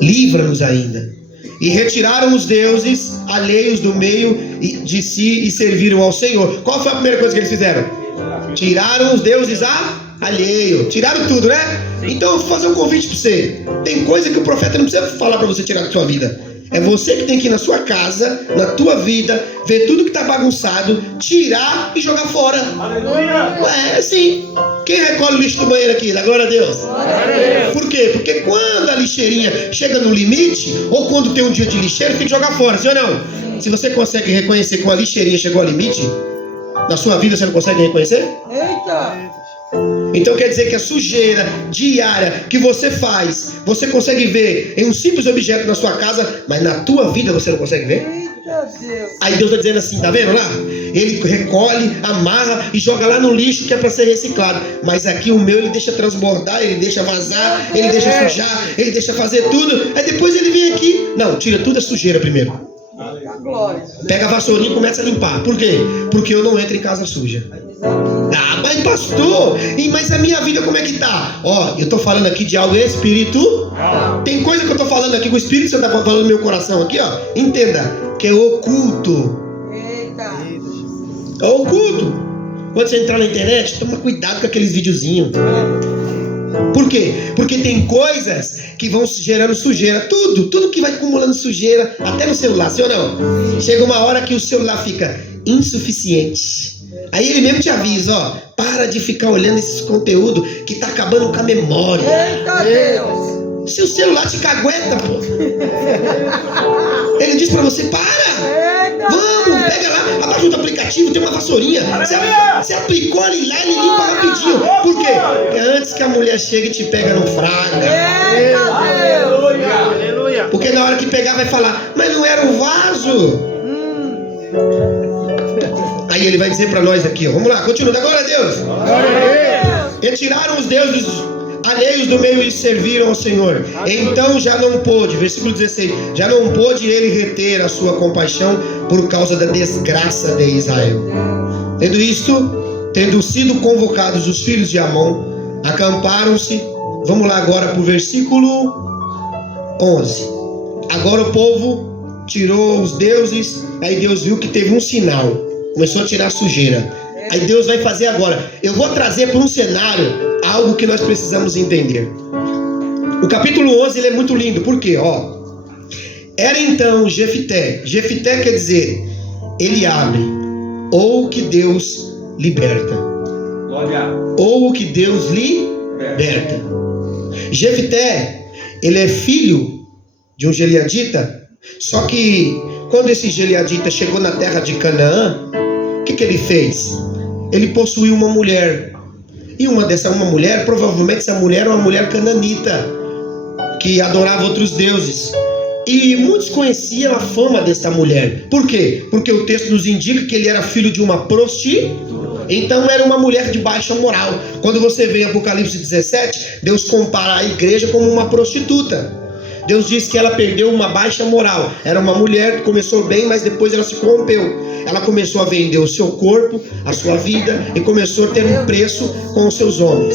Livra-nos ainda. E retiraram os deuses alheios do meio de si e serviram ao Senhor. Qual foi a primeira coisa que eles fizeram? Tiraram os deuses alheios. Tiraram tudo, né? Então eu vou fazer um convite para você. Tem coisa que o profeta não precisa falar para você tirar da sua vida. É você que tem que ir na sua casa, na tua vida, ver tudo que está bagunçado, tirar e jogar fora. Aleluia. É assim. Quem recolhe o lixo do banheiro aqui? Da glória a Deus. Por quê? Porque quando a lixeirinha chega no limite, ou quando tem um dia de lixeira, tem que jogar fora, sim ou não? Se você consegue reconhecer que a lixeirinha chegou ao limite, na sua vida você não consegue reconhecer? Então quer dizer que a sujeira diária que você faz, você consegue ver em um simples objeto na sua casa, mas na tua vida você não consegue ver? Aí Deus está dizendo assim, tá vendo lá? Ele recolhe, amarra e joga lá no lixo que é para ser reciclado. Mas aqui o meu ele deixa transbordar, ele deixa vazar, ele deixa sujar, ele deixa fazer tudo. Aí depois ele vem aqui, não, tira tudo a sujeira primeiro. Pega a vassourinha e começa a limpar. Por quê? Porque eu não entro em casa suja. Ah, mas pastor, mas a minha vida como é que tá? Ó, eu tô falando aqui de algo espiritual. Tem coisa que eu tô falando aqui com o Espírito Santo tá falando no meu coração aqui, ó. Entenda, que é oculto. É oculto. Quando você entrar na internet, toma cuidado com aqueles videozinhos. Por quê? Porque tem coisas que vão gerando sujeira. Tudo que vai acumulando sujeira, até no celular, sim ou não? Chega uma hora que o celular fica insuficiente. Aí ele mesmo te avisa, ó, para de ficar olhando esses conteúdos que tá acabando com a memória. Eita Deus! Se o celular te cagueta, pô. Ele diz pra você, para! Eita Vamos, pega lá, abaixa o aplicativo, tem uma vassourinha. Você aplicou ali lá, ele limpa rapidinho. Por quê? Porque antes que a mulher chegue e te pega no fraga. Eita Deus! Aleluia. Porque na hora que pegar vai falar, mas não era o vaso. Aí ele vai dizer para nós aqui, ó, vamos lá, continua, glória a Deus. Retiraram os deuses alheios do meio e serviram ao Senhor. Então já não pôde, versículo 16, já não pôde ele reter a sua compaixão por causa da desgraça de Israel. Tendo isto, tendo sido convocados os filhos de Amon, acamparam-se. Vamos lá agora para o versículo 11. Agora o povo tirou os deuses, aí Deus viu que teve um sinal, começou a tirar a sujeira. Aí Deus vai fazer agora, eu vou trazer para um cenário algo que nós precisamos entender. O capítulo 11 ele é muito lindo, por quê? Era então Jefté quer dizer, ele abre, ou que Deus liberta, ou que Deus liberta. Jefté, ele é filho de um gileadita, só que quando esse gileadita chegou na terra de Canaã, o que ele fez? Ele possuiu uma mulher, e uma mulher, provavelmente essa mulher era uma mulher cananita, que adorava outros deuses, e muitos conheciam a fama dessa mulher. Por quê? Porque o texto nos indica que ele era filho de uma prostituta. Então era uma mulher de baixa moral. Quando você vê em Apocalipse 17, Deus compara a igreja como uma prostituta. Deus diz que ela perdeu uma baixa moral. Era uma mulher que começou bem, mas depois ela se corrompeu. Ela começou a vender o seu corpo, a sua vida, e começou a ter um preço com os seus homens.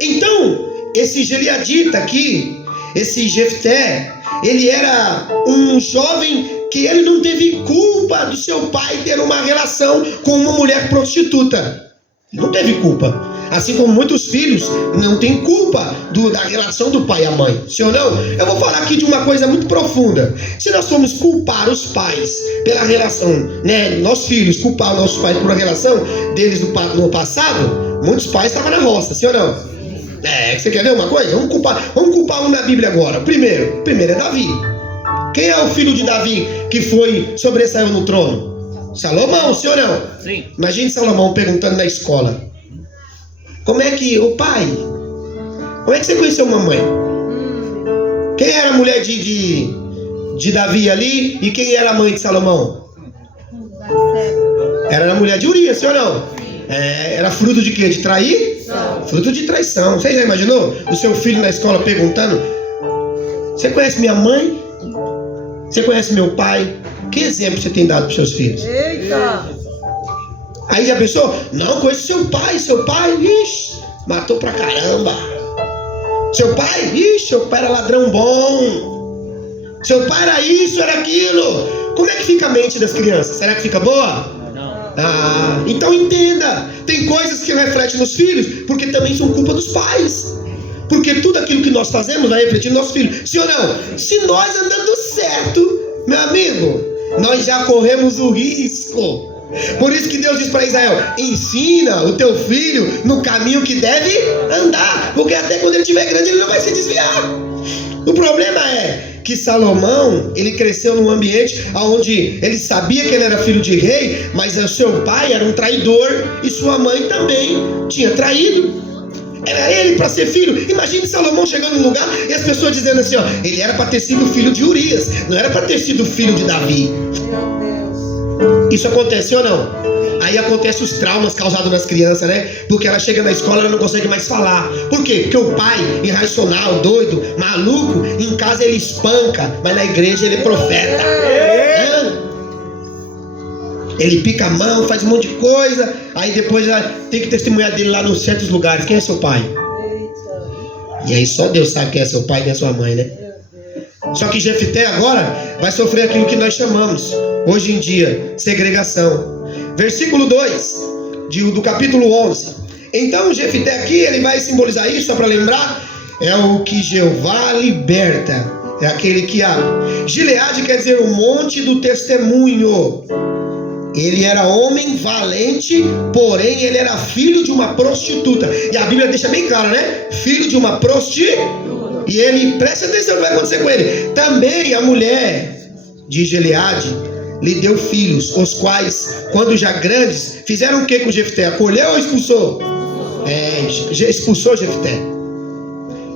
Então, esse gileadita aqui, esse Jefté, ele era um jovem que ele não teve culpa do seu pai ter uma relação com uma mulher prostituta. Não teve culpa. Assim como muitos filhos não têm culpa da relação do pai e a mãe. Sim ou não? Eu vou falar aqui de uma coisa muito profunda. Se nós formos culpar os pais pela relação, nós filhos culpar os nossos pais por uma relação deles no passado, muitos pais estavam na roça, sim ou não? Você quer ver uma coisa? Vamos culpar um na Bíblia agora. O primeiro é Davi. Quem é o filho de Davi que sobressaiu no trono? Salomão, sim ou não? Sim. Imagine Salomão perguntando na escola: como é que, pai, como é que você conheceu mamãe? Quem era a mulher de Davi ali e quem era a mãe de Salomão? Era a mulher de Urias, sim ou não? Era fruto de quê? De trair? Fruto de traição. Você já imaginou o seu filho na escola perguntando: você conhece minha mãe? Você conhece meu pai? Que exemplo você tem dado para os seus filhos? Eita! Aí já pensou? Não, conheço seu pai, ixi, matou pra caramba. Seu pai, ixi, seu pai era ladrão bom. Seu pai era isso, era aquilo. Como é que fica a mente das crianças? Será que fica boa? Não. Então entenda, tem coisas que refletem nos filhos, porque também são culpa dos pais. Porque tudo aquilo que nós fazemos vai refletir nos nossos filhos. Sim ou não? Se nós andando certo, meu amigo, nós já corremos o risco. Por isso que Deus diz para Israel: ensina o teu filho no caminho que deve andar, porque até quando ele estiver grande ele não vai se desviar. O problema é que Salomão, ele cresceu num ambiente onde ele sabia que ele era filho de rei, mas o seu pai era um traidor e sua mãe também tinha traído. Era ele para ser filho. Imagine Salomão chegando num lugar e as pessoas dizendo assim: ele era para ter sido filho de Urias, não era para ter sido filho de Davi. Isso aconteceu ou não? Aí acontecem os traumas causados nas crianças, né? Porque ela chega na escola e ela não consegue mais falar. Por quê? Porque o pai, irracional, doido, maluco, em casa ele espanca, mas na igreja ele é profeta. Ele pica a mão, faz um monte de coisa, aí depois ela tem que testemunhar dele lá nos certos lugares. Quem é seu pai? E aí só Deus sabe quem é seu pai e quem é sua mãe, né? Só que Jefté agora vai sofrer aquilo que nós chamamos hoje em dia segregação. Versículo 2 do capítulo 11. Então Jefté aqui, ele vai simbolizar isso, só para lembrar, é o que Jeová liberta, é aquele que abre. Gileade quer dizer o monte do testemunho. Ele era homem valente, porém ele era filho de uma prostituta. E a Bíblia deixa bem claro, né? Filho de uma prostituta. E ele, presta atenção no que vai acontecer com ele. Também a mulher de Gileade lhe deu filhos, os quais, quando já grandes, fizeram o que com Jefté? Acolheu ou expulsou? Expulsou Jefté.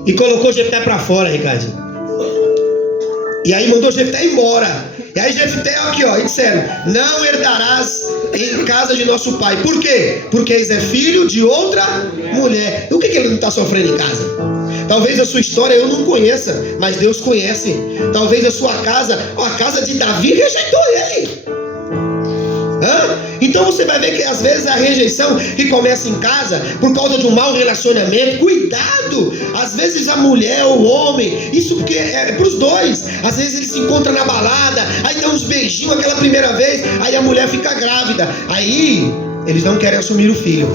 E colocou Jefté para fora, Ricardinho. E aí mandou Jefté embora. E aí Jefté, aqui ó, e disseram: não herdarás em casa de nosso pai. Por quê? Porque eis é filho de outra mulher. E o que ele não está sofrendo em casa? Talvez a sua história eu não conheça, mas Deus conhece. Talvez a sua casa, a casa de Davi rejeitou ele. Então você vai ver que às vezes a rejeição que começa em casa por causa de um mau relacionamento. Cuidado! Às vezes a mulher ou o homem, isso porque é para os dois. Às vezes eles se encontram na balada, aí dá uns beijinhos aquela primeira vez, aí a mulher fica grávida, aí eles não querem assumir o filho.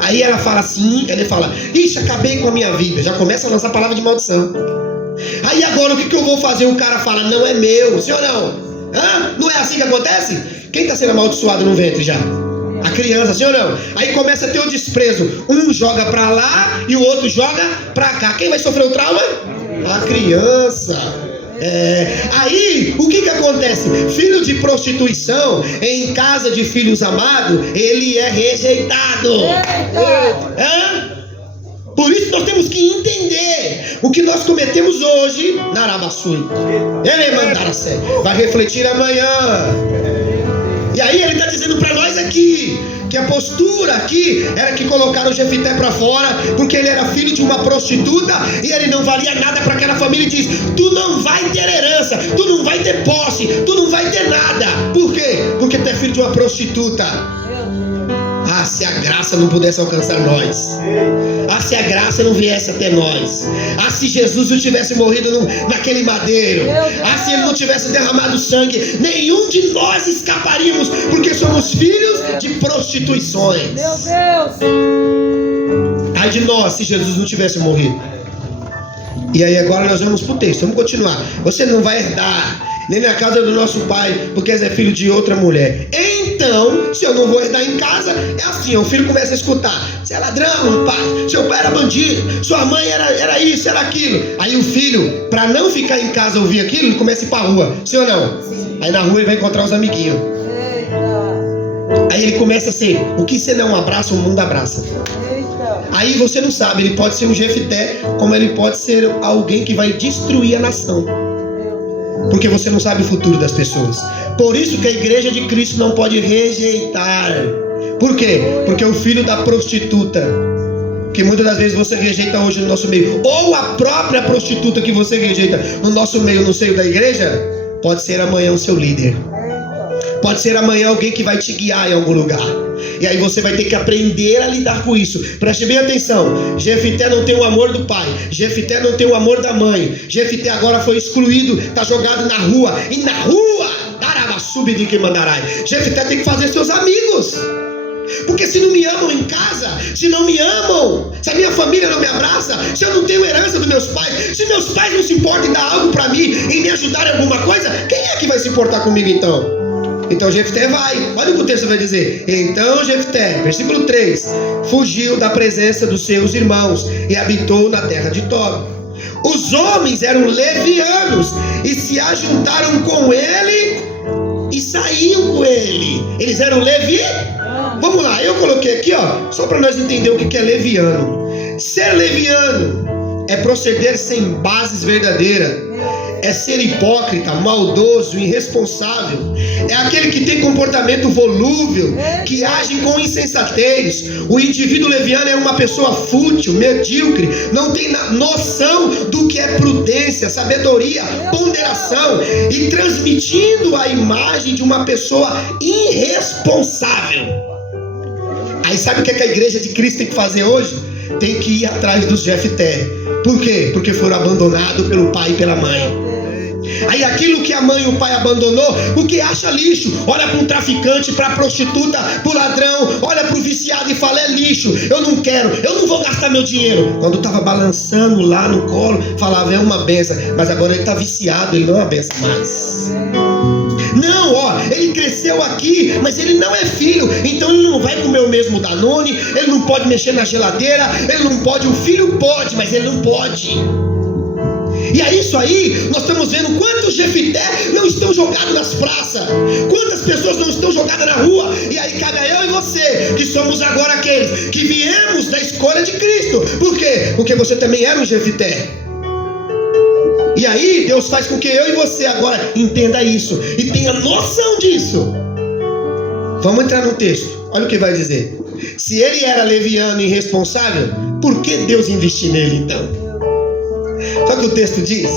Aí ela fala assim, ele fala: ixi, acabei com a minha vida. Já começa a lançar a palavra de maldição. Aí agora o que eu vou fazer? O cara fala: não é meu, sim ou não? Não é assim que acontece? Quem está sendo amaldiçoado no ventre já? A criança, sim ou não? Aí começa a ter o desprezo. Um joga para lá e o outro joga para cá. Quem vai sofrer o trauma? A criança. Aí o que acontece? Filho de prostituição em casa de filhos amados, ele é rejeitado. Por isso nós temos que entender o que nós cometemos hoje na Arabaçui. Ele mandar a série, vai refletir amanhã. E aí ele está dizendo para nós aqui que a postura aqui era que colocaram Jefté para fora, porque ele era filho de uma prostituta e ele não valia nada para aquela família. E diz: tu não vai ter herança, tu não vai ter posse, tu não vai ter nada. Por quê? Porque tu é filho de uma prostituta. Ah, se a graça não pudesse alcançar nós. Ah, se a graça não viesse até nós. Ah, se Jesus não tivesse morrido naquele madeiro. Ah, se ele não tivesse derramado sangue, nenhum de nós escaparíamos, porque somos filhos de prostituições. Meu Deus! Ai de nós se Jesus não tivesse morrido. E aí agora nós vamos para o texto, vamos continuar. Você não vai herdar nem na casa do nosso pai, porque é filho de outra mulher. Então, se eu não vou herdar em casa, é assim, o filho começa a escutar: você é ladrão, pai, seu pai era bandido, sua mãe era isso, era aquilo. Aí o filho, para não ficar em casa ouvir aquilo, ele começa a ir para a rua, sim ou não? Sim. Aí na rua ele vai encontrar os amiguinhos. Aí ele começa a ser: o que você não abraça, o mundo abraça. Aí você não sabe, ele pode ser um Jefté, como ele pode ser alguém que vai destruir a nação. Porque você não sabe o futuro das pessoas. Por isso que a igreja de Cristo não pode rejeitar. Por quê? Porque o filho da prostituta, que muitas das vezes você rejeita hoje no nosso meio, ou a própria prostituta que você rejeita no nosso meio, no seio da igreja, pode ser amanhã o seu líder. Pode ser amanhã alguém que vai te guiar em algum lugar. E aí você vai ter que aprender a lidar com isso. Preste bem atenção. Jefté não tem o amor do pai. Jefté não tem o amor da mãe. Jefté agora foi excluído, está jogado na rua. E na rua, Darabassubi de que mandarai. Jefté tem que fazer seus amigos. Porque se não me amam em casa, se não me amam, se a minha família não me abraça, se eu não tenho herança dos meus pais, se meus pais não se importam em dar algo para mim, em me ajudar em alguma coisa, quem é que vai se importar comigo então? Então Jefté vai, olha o que o texto vai dizer. Então Jefté, versículo 3, fugiu da presença dos seus irmãos e habitou na terra de Tob. Os homens eram levianos e se ajuntaram com ele e saíam com ele. Eles eram levianos. Vamos lá, eu coloquei aqui, ó, só para nós entender o que é leviano. Ser leviano é proceder sem bases verdadeiras. É ser hipócrita, maldoso, irresponsável. É aquele que tem comportamento volúvel, que age com insensatez. O indivíduo leviano é uma pessoa fútil, medíocre, não tem noção do que é prudência, sabedoria, ponderação, e transmitindo a imagem de uma pessoa irresponsável. Aí sabe o que a igreja de Cristo tem que fazer hoje? Tem que ir atrás dos Jefté. Por quê? Porque foram abandonados pelo pai e pela mãe. Aí aquilo que a mãe e o pai abandonou, o que acha lixo, olha para um traficante, para a prostituta, para o ladrão, olha para o viciado e fala: é lixo, eu não quero, eu não vou gastar meu dinheiro. Quando estava balançando lá no colo, falava: é uma benção. Mas agora ele está viciado, ele não é uma benção mais. Não, ó, ele cresceu aqui, mas ele não é filho, então ele não vai comer o mesmo Danone, ele não pode mexer na geladeira, ele não pode, o filho pode, mas ele não pode. E é isso aí, nós estamos vendo quantos Jefté não estão jogados nas praças, quantas pessoas não estão jogadas na rua. E aí cabe a eu e você, que somos agora aqueles que viemos da escolha de Cristo. Por quê? Porque você também era um Jefté. E aí Deus faz com que eu e você agora entenda isso e tenha noção disso. Vamos entrar no texto. Olha o que vai dizer. Se ele era leviano e irresponsável, por que Deus investiu nele então? Sabe o que o texto diz?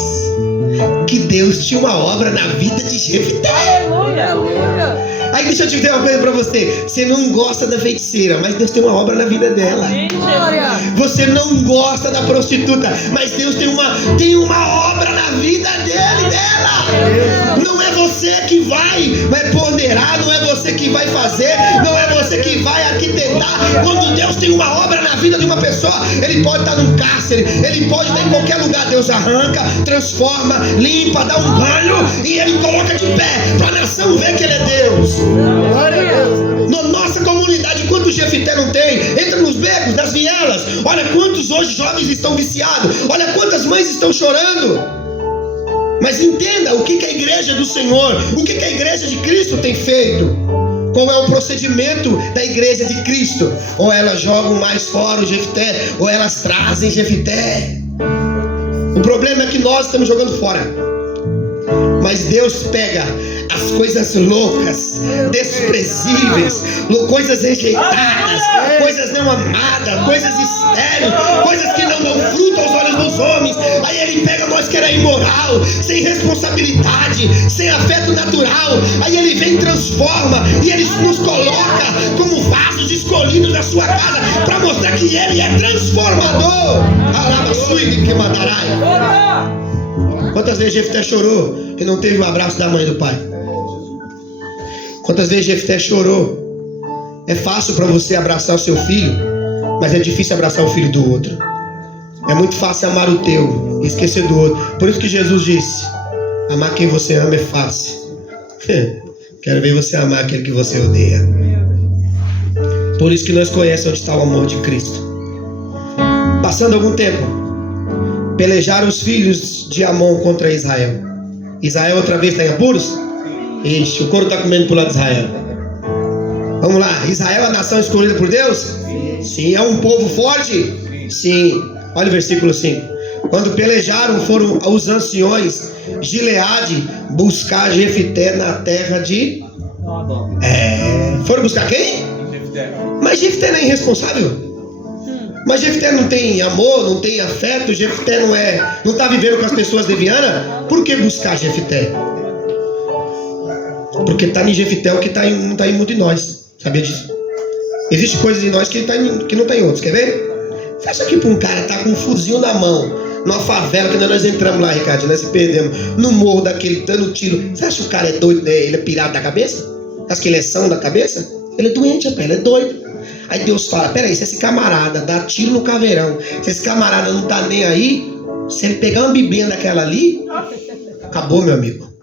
Que Deus tinha uma obra na vida de Jefté. Aleluia. Aí deixa eu te dizer uma coisa pra você. Você não gosta da feiticeira, mas Deus tem uma obra na vida dela. Glória. Você não gosta da prostituta, mas Deus tem uma obra na vida dele e dela. Não é você que vai ponderar, não é você que vai fazer, não é você que vai arquitetar. Quando Deus tem uma obra na vida de uma pessoa, ele pode estar num cárcere, ele pode estar em qualquer lugar. Deus arranca, transforma, limpa, dá um banho e ele coloca de pé para a nação ver que ele é Deus. Glória a Deus. Na nossa comunidade, quantos Jefté não tem? Entra nos becos, nas vielas. Olha quantos hoje jovens estão viciados. Olha quantas mães estão chorando. Mas entenda o que a igreja do Senhor, o que a igreja de Cristo tem feito. Qual é o procedimento da igreja de Cristo? Ou elas jogam mais fora o Jefté, ou elas trazem Jefté. O problema é que nós estamos jogando fora. Mas Deus pega as coisas loucas, desprezíveis, coisas rejeitadas, coisas não amadas, coisas estéreis, coisas que não dão fruto aos olhos dos homens. Aí ele pega nós que era imoral, sem responsabilidade, sem afeto natural. Aí ele vem e transforma, e ele nos coloca como vasos escolhidos da sua casa, para mostrar que ele é transformador. Alaba-sui que mandarai. Quantas vezes Jefté chorou e não teve o abraço da mãe e do pai? Quantas vezes Jefté chorou? É fácil para você abraçar o seu filho, mas é difícil abraçar o filho do outro. É muito fácil amar o teu e esquecer do outro. Por isso que Jesus disse: amar quem você ama é fácil. Quero ver você amar aquele que você odeia. Por isso que nós conhecemos onde está o amor de Cristo. Passando algum tempo, pelejaram os filhos de Amon contra Israel. Israel outra vez está em apuros? Ixi, o couro está comendo pro lado de Israel. Vamos lá, Israel é a nação escolhida por Deus? Sim. É um povo forte? Sim. Olha o versículo 5. Quando pelejaram, foram os anciões Gileade buscar Jefté na terra de... Foram buscar quem? Mas Jefté não é irresponsável? Mas Jefté não tem amor, não tem afeto, Jefté não está vivendo com as pessoas levianas? Por que buscar Jefté? Porque está em Jefté o que não está em muito em nós. Sabia disso? Existe coisas em nós que não está em outros. Quer ver? Você acha que para um cara tá com um fuzil na mão, numa favela, que nós entramos lá, Ricardo, nós se perdemos, no morro daquele, dando tiro. Você acha que o cara é doido, né? Ele é pirado da cabeça? Você acha que ele é são da cabeça? Ele é doente, rapaz, ele é doido. Aí Deus fala: peraí, se esse camarada dá tiro no caveirão, se esse camarada não tá nem aí, se ele pegar uma bibinha daquela ali, acabou, meu amigo.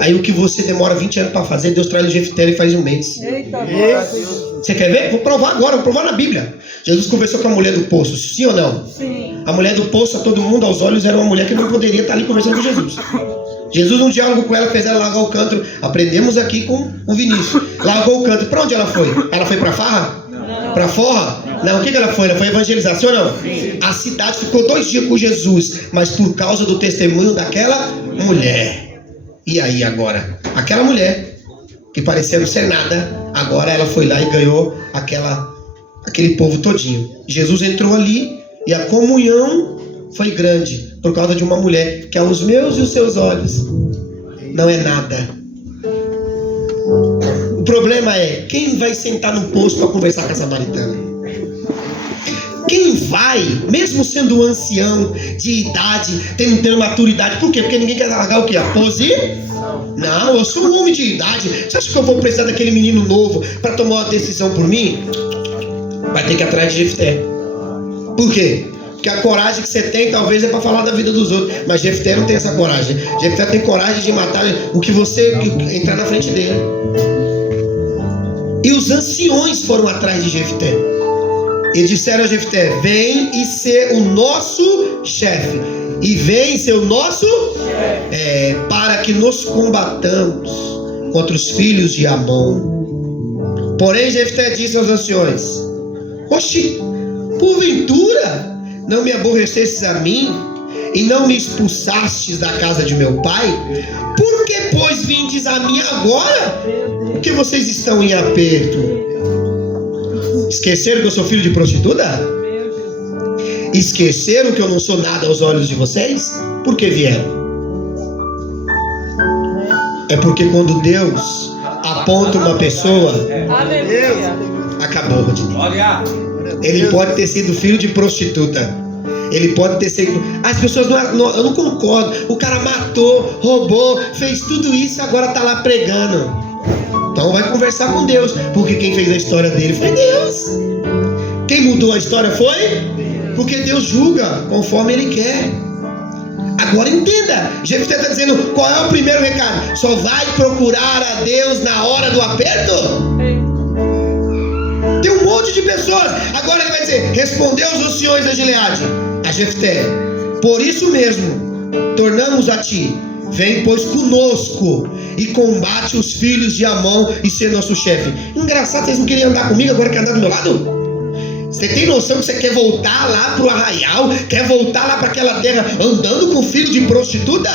Aí o que você demora 20 anos para fazer, Deus traz o Jefté e faz em um mês. Eita, Você quer ver? Vou provar agora, vou provar na Bíblia. Jesus conversou com a mulher do poço, sim ou não? sim. A mulher do poço, a todo mundo aos olhos, era uma mulher que não poderia estar ali conversando com Jesus. Jesus, num diálogo com ela, fez ela largar o cântaro. Aprendemos aqui com o Vinícius. Largou o cântaro. Para onde ela foi? Ela foi para farra? Para forra? Não, o que ela foi? Ela foi evangelizar, sim ou não? Sim. A cidade ficou 2 dias com Jesus, mas por causa do testemunho daquela mulher. E aí agora? Aquela mulher, que parecia não ser nada, agora ela foi lá e ganhou aquele povo todinho. Jesus entrou ali e a comunhão foi grande por causa de uma mulher que aos meus e os seus olhos não é nada. O problema é quem vai sentar no posto para conversar com a samaritana. Quem vai, mesmo sendo um ancião de idade, tendo maturidade. Por quê? Porque ninguém quer largar o quê? A pose? Não, eu sou um homem de idade. Você acha que eu vou precisar daquele menino novo para tomar uma decisão por mim? Vai ter que ir atrás de Jefté. Por quê? Porque a coragem que você tem talvez é para falar da vida dos outros. Mas Jefté não tem essa coragem. Jefté tem coragem de matar o que você entrar na frente dele. E os anciões foram atrás de Jefté. E disseram a Jefté: vem e ser o nosso chefe. E vem ser o nosso para que nos combatamos contra os filhos de Amon. Porém Jefté disse aos anciões: oxi, porventura não me aborrecesses a mim e não me expulsastes da casa de meu pai? Por que, pois, vindes a mim agora? Porque vocês estão em aperto. Esqueceram que eu sou filho de prostituta? Esqueceram que eu não sou nada aos olhos de vocês? Por que vieram? É porque quando Deus aponta uma pessoa, Aleluia. acabou, Rodinei. Glória. Ele pode ter sido filho de prostituta. Ele pode ter sido... As pessoas eu não concordo. O cara matou, roubou, fez tudo isso e agora está lá pregando. Então vai conversar com Deus. Porque quem fez a história dele foi Deus. Quem mudou a história foi? Porque Deus julga conforme Ele quer. Agora entenda. Jefté está dizendo, qual é o primeiro recado? Só vai procurar a Deus na hora do aperto? Tem um monte de pessoas. Agora ele vai dizer, respondeu os anciões da Gileade a Jefté, por isso mesmo tornamos a ti, vem pois conosco e combate os filhos de Amon e ser nosso chefe. Engraçado, vocês não queriam andar comigo, agora quer andar do meu lado? Você tem noção que você quer voltar lá pro arraial, quer voltar lá para aquela terra andando com filho de prostituta?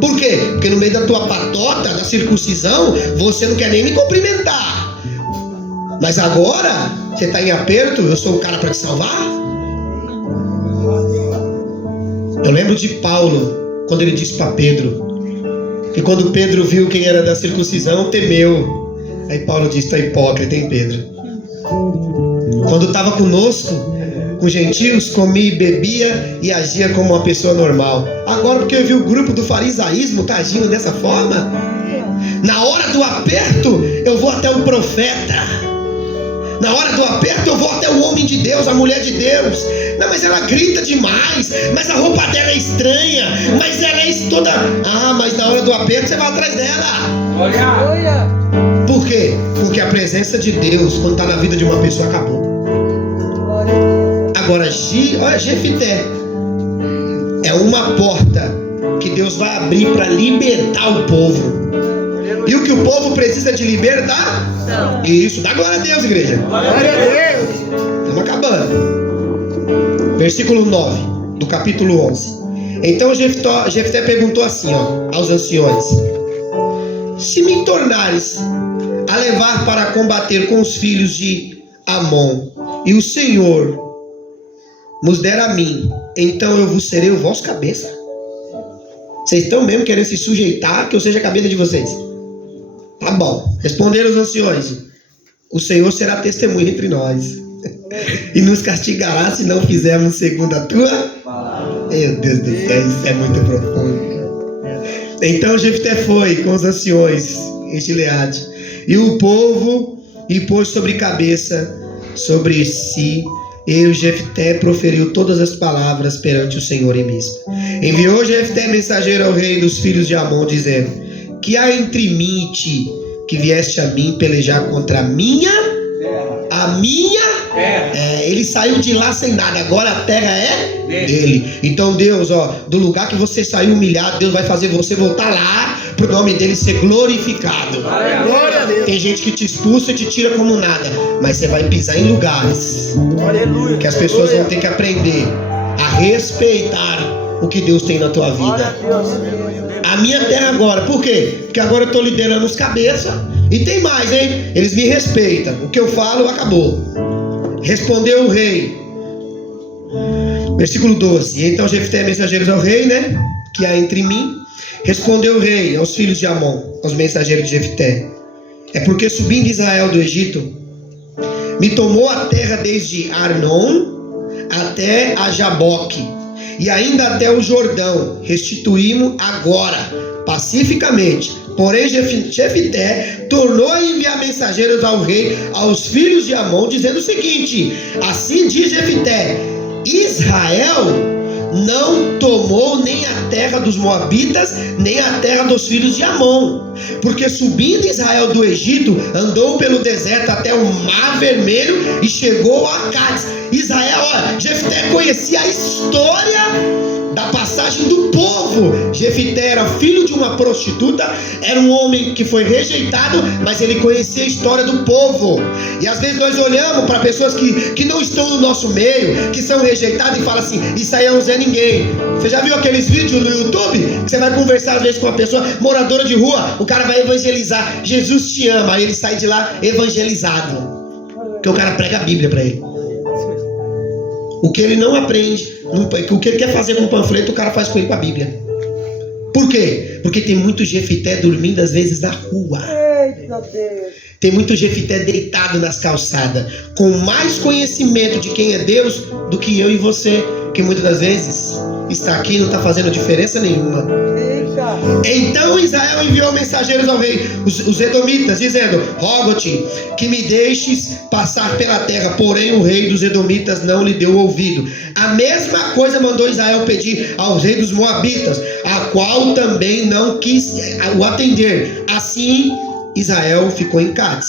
Por quê? Porque no meio da tua patota, da circuncisão, você não quer nem me cumprimentar. Mas agora, você está em aperto, eu sou o cara para te salvar? Eu lembro de Paulo, quando ele disse para Pedro, que quando Pedro viu quem era da circuncisão, temeu. Aí Paulo disse, tá hipócrita, hein, Pedro? Quando estava conosco, com gentios, comia e bebia e agia como uma pessoa normal. Agora, porque eu vi o grupo do farisaísmo tá agindo dessa forma, na hora do aperto, eu vou até o profeta. Na hora do aperto eu vou até o homem de Deus, a mulher de Deus. Não, mas ela grita demais, mas a roupa dela é estranha, mas ela é toda... Ah, mas na hora do aperto você vai atrás dela. Glória. Por quê? Porque a presença de Deus, quando está na vida de uma pessoa, acabou. Agora, olha, Jefté é uma porta que Deus vai abrir para libertar o povo. E o que o povo precisa de libertar? Não. Isso, dá glória a Deus, igreja. Glória a Deus. Estamos acabando. Versículo 9 do capítulo 11. Então Jefté perguntou assim, aos anciões: se me tornares a levar para combater com os filhos de Amon, e o Senhor nos der a mim, então eu vos serei o vosso cabeça. Vocês estão mesmo querendo se sujeitar que eu seja a cabeça de vocês? Tá bom. Responderam os anciões: o Senhor será testemunha entre nós e nos castigará se não fizermos segundo a tua. Meu Deus do céu, isso é muito profundo. Então Jefté foi com os anciões em Gileade, e o povo e pôs sobre cabeça sobre si. E o Jefté proferiu todas as palavras perante o Senhor em Mispa. Enviou Jefté mensageiro ao rei dos filhos de Amon, dizendo: que há entre mim e ti, que vieste a mim pelejar contra a minha ele saiu de lá sem nada, agora a terra é dele. Então Deus, do lugar que você saiu humilhado, Deus vai fazer você voltar lá, para o nome dele ser glorificado. Glória a Deus. Tem gente que te expulsa e te tira como nada, mas você vai pisar em lugares que as pessoas vão ter que aprender a respeitar o que Deus tem na tua vida. A minha terra agora, por quê? Porque agora eu estou liderando os cabeças. E tem mais, hein? Eles me respeitam. O que eu falo, acabou. Respondeu o rei. Versículo 12. Então Jefté mensageiros ao rei, que há entre mim. Respondeu o rei aos filhos de Amon, aos mensageiros de Jefté: é porque subindo Israel do Egito, me tomou a terra desde Arnon até a Jaboque, e ainda até o Jordão. Restituímos agora pacificamente. Porém Jefté tornou a enviar mensageiros ao rei, aos filhos de Amon, dizendo o seguinte: assim diz Jefté: Israel não tomou nem a terra dos Moabitas, nem a terra dos filhos de Amon, porque subindo Israel do Egito, andou pelo deserto até o Mar Vermelho e chegou a Cádiz. Israel, Jefté conhecia a história da passagem do povo. Jefité era filho de uma prostituta, era um homem que foi rejeitado, mas ele conhecia a história do povo. E às vezes nós olhamos para pessoas que não estão no nosso meio, que são rejeitadas e falam assim: isso aí é um Zé Ninguém. Você já viu aqueles vídeos no YouTube que você vai conversar às vezes com uma pessoa moradora de rua, o cara vai evangelizar: Jesus te ama, aí ele sai de lá evangelizado, porque o cara prega a Bíblia para ele. O que ele não aprende, o que ele quer fazer com o panfleto, o cara faz com ele com a Bíblia. Por quê? Porque tem muito Jefité dormindo às vezes na rua. Eita Deus. Tem muito Jefité deitado nas calçadas, com mais conhecimento de quem é Deus do que eu e você, que muitas das vezes está aqui e não está fazendo diferença nenhuma. Eita. Então Israel enviou mensageiros ao rei, os edomitas, dizendo: rogo-te que me deixes passar pela terra. Porém o rei dos edomitas não lhe deu ouvido. A mesma coisa mandou Israel pedir ao rei dos moabitas, a qual também não quis o atender. Assim Israel ficou em Cádiz.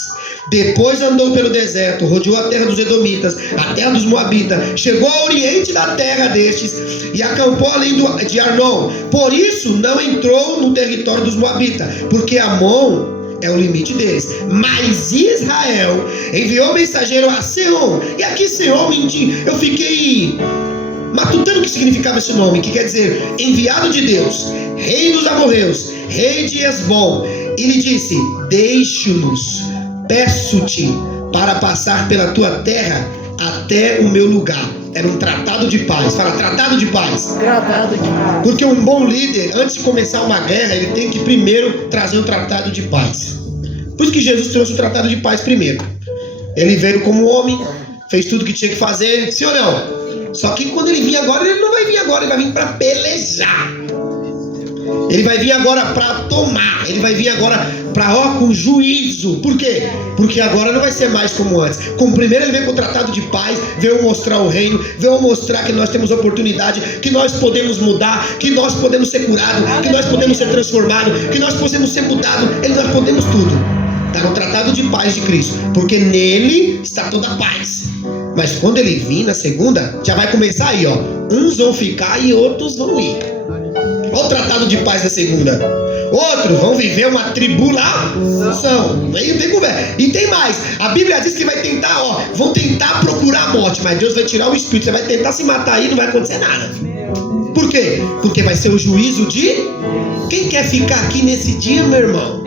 Depois andou pelo deserto, rodeou a terra dos edomitas, a terra dos moabitas, chegou ao oriente da terra destes e acampou além de Arnon. Por isso não entrou no território dos moabitas, porque Amon é o limite deles. Mas Israel enviou mensageiro a Seom. E aqui Seom, eu fiquei matutando o que significava esse nome, que quer dizer enviado de Deus, rei dos amorreus, rei de Esbom. E lhe disse: deixe-nos, peço-te, para passar pela tua terra até o meu lugar. Era um tratado de paz. Fala, tratado de paz. Tratado de paz. Porque um bom líder, antes de começar uma guerra, ele tem que primeiro trazer um tratado de paz. Por isso que Jesus trouxe o tratado de paz primeiro. Ele veio como homem, fez tudo que tinha que fazer, sim ou não? Só que quando ele vir agora, ele não vai vir agora, ele vai vir para pelejar. Ele vai vir agora para tomar. Ele vai vir agora com juízo. Por quê? Porque agora não vai ser mais como antes. Como primeiro ele veio com o tratado de paz, veio mostrar o reino, veio mostrar que nós temos oportunidade, que nós podemos mudar, que nós podemos ser curados, que nós podemos ser transformados, que nós podemos ser mudados. Nós podemos tudo. Está no tratado de paz de Cristo, porque nele está toda a paz. Mas quando ele vir na segunda, já vai começar aí, ó. Uns vão ficar e outros vão ir. Olha o tratado de paz da segunda. Outros vão viver uma tribulação. Aí tem conversa. E tem mais. A Bíblia diz que vai tentar, vão tentar procurar a morte, mas Deus vai tirar o espírito. Você vai tentar se matar aí, não vai acontecer nada. Por quê? Porque vai ser o juízo de... Quem quer ficar aqui nesse dia, meu irmão?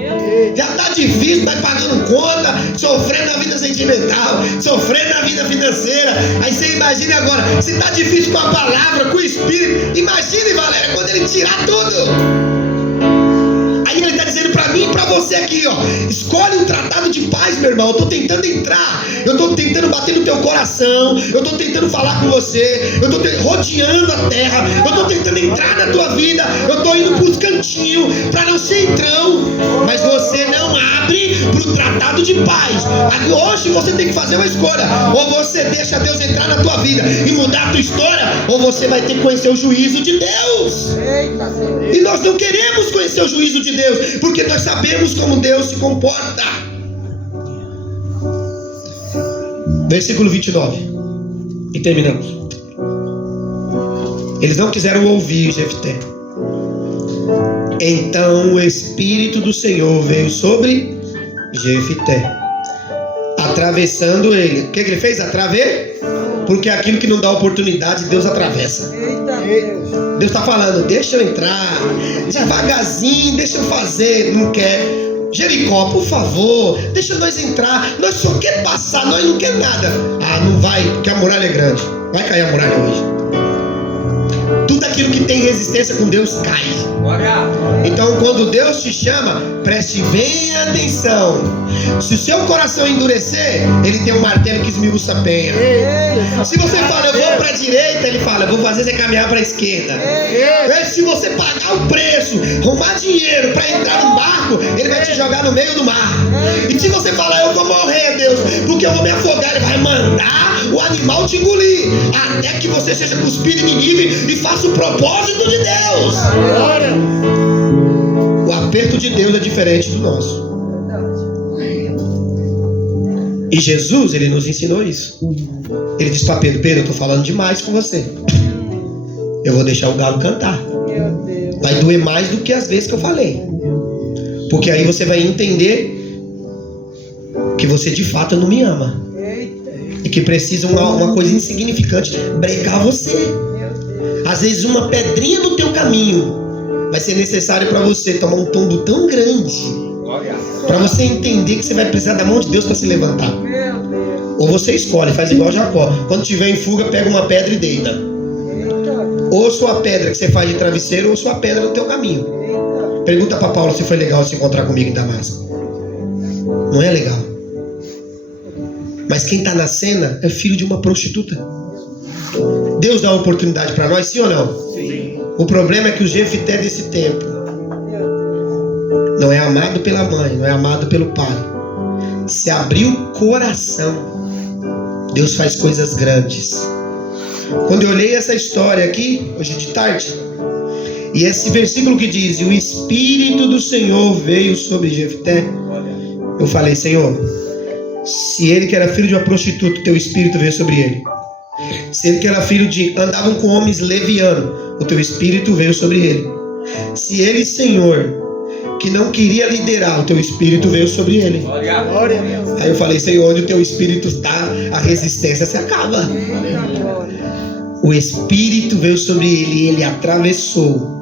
Já tá difícil, vai pagando conta, sofrendo na vida sentimental, sofrendo na vida financeira. Aí você imagina agora, se tá difícil com a palavra, com o Espírito, imagine, Valéria, quando ele tirar tudo. Aí ele está dizendo para mim e para você aqui, ó, escolhe um tratado de paz, meu irmão. Eu estou tentando entrar, eu estou tentando bater no teu coração, eu estou tentando falar com você, eu estou rodeando a terra, eu estou tentando entrar na tua vida, eu estou indo para os cantinhos para não ser entrão, mas você não abre para o tratado de paz. Aí hoje você tem que fazer uma escolha: ou você deixa Deus entrar na tua vida e mudar a tua história, ou você vai ter que conhecer o juízo de Deus. E nós não queremos conhecer o juízo de Deus, porque nós sabemos como Deus se comporta. Versículo 29. E terminamos. Eles não quiseram ouvir Jefté. Então o Espírito do Senhor veio sobre Jefté, atravessando ele. O que ele fez? Porque aquilo que não dá oportunidade, Deus atravessa. Eita Deus. Deus está falando: deixa eu entrar, devagarzinho, deixa eu fazer. Não quer. Jericó, por favor, deixa nós entrar. Nós só quer passar, nós não quer nada. Ah, não vai, porque a muralha é grande. Vai cair a muralha hoje. Tudo aquilo que tem resistência com Deus cai. Então quando Deus te chama, preste bem atenção. Se o seu coração endurecer, ele tem um martelo que esmiuça a penha. Se você fala: eu vou para a direita, ele fala: eu vou fazer você caminhar para a esquerda. Se você pagar o preço, arrumar dinheiro para entrar no barco, ele vai te jogar no meio do mar. E se você falar: eu vou morrer, Deus, porque eu vou me afogar, ele vai mandar o animal te engolir, até que você seja cuspido em Nínive e faça o propósito de Deus. O aperto de Deus é diferente do nosso. E Jesus, ele nos ensinou isso. Ele disse para Pedro: Pedro, eu estou falando demais com você. eu vou deixar o galo cantar. Meu Deus. Vai doer mais do que as vezes que eu falei. Porque aí você vai entender que você de fato não me ama. Eita. E que precisa uma coisa insignificante brecar você. Meu Deus. Às vezes uma pedrinha no teu caminho vai ser necessário para você tomar um tombo tão grande, para você entender que você vai precisar da mão de Deus para se levantar. Meu Deus. Ou você escolhe, faz igual Jacó. Quando tiver em fuga, pega uma pedra e deita. Eita. Ou sua pedra que você faz de travesseiro, ou sua pedra no teu caminho. Eita. Pergunta para Paulo se foi legal se encontrar comigo em Damasco. Não é legal. Mas quem está na cena é filho de uma prostituta. Deus dá uma oportunidade para nós, sim ou não? Sim. O problema é que o Jefité desse tempo não é amado pela mãe, não é amado pelo pai. Se abrir o coração, Deus faz coisas grandes. Quando eu olhei essa história aqui, hoje de tarde, e esse versículo que diz: e o Espírito do Senhor veio sobre Jefité, eu falei: Senhor, se ele que era filho de uma prostituta, teu Espírito veio sobre ele. Se ele que era filho de andavam com homens levianos, o teu Espírito veio sobre ele. Se ele, Senhor, que não queria liderar, o teu Espírito veio sobre ele. Glória a Deus. Aí eu falei: Senhor, onde o teu Espírito está, a resistência se acaba. Eita, glória. O Espírito veio sobre ele e ele atravessou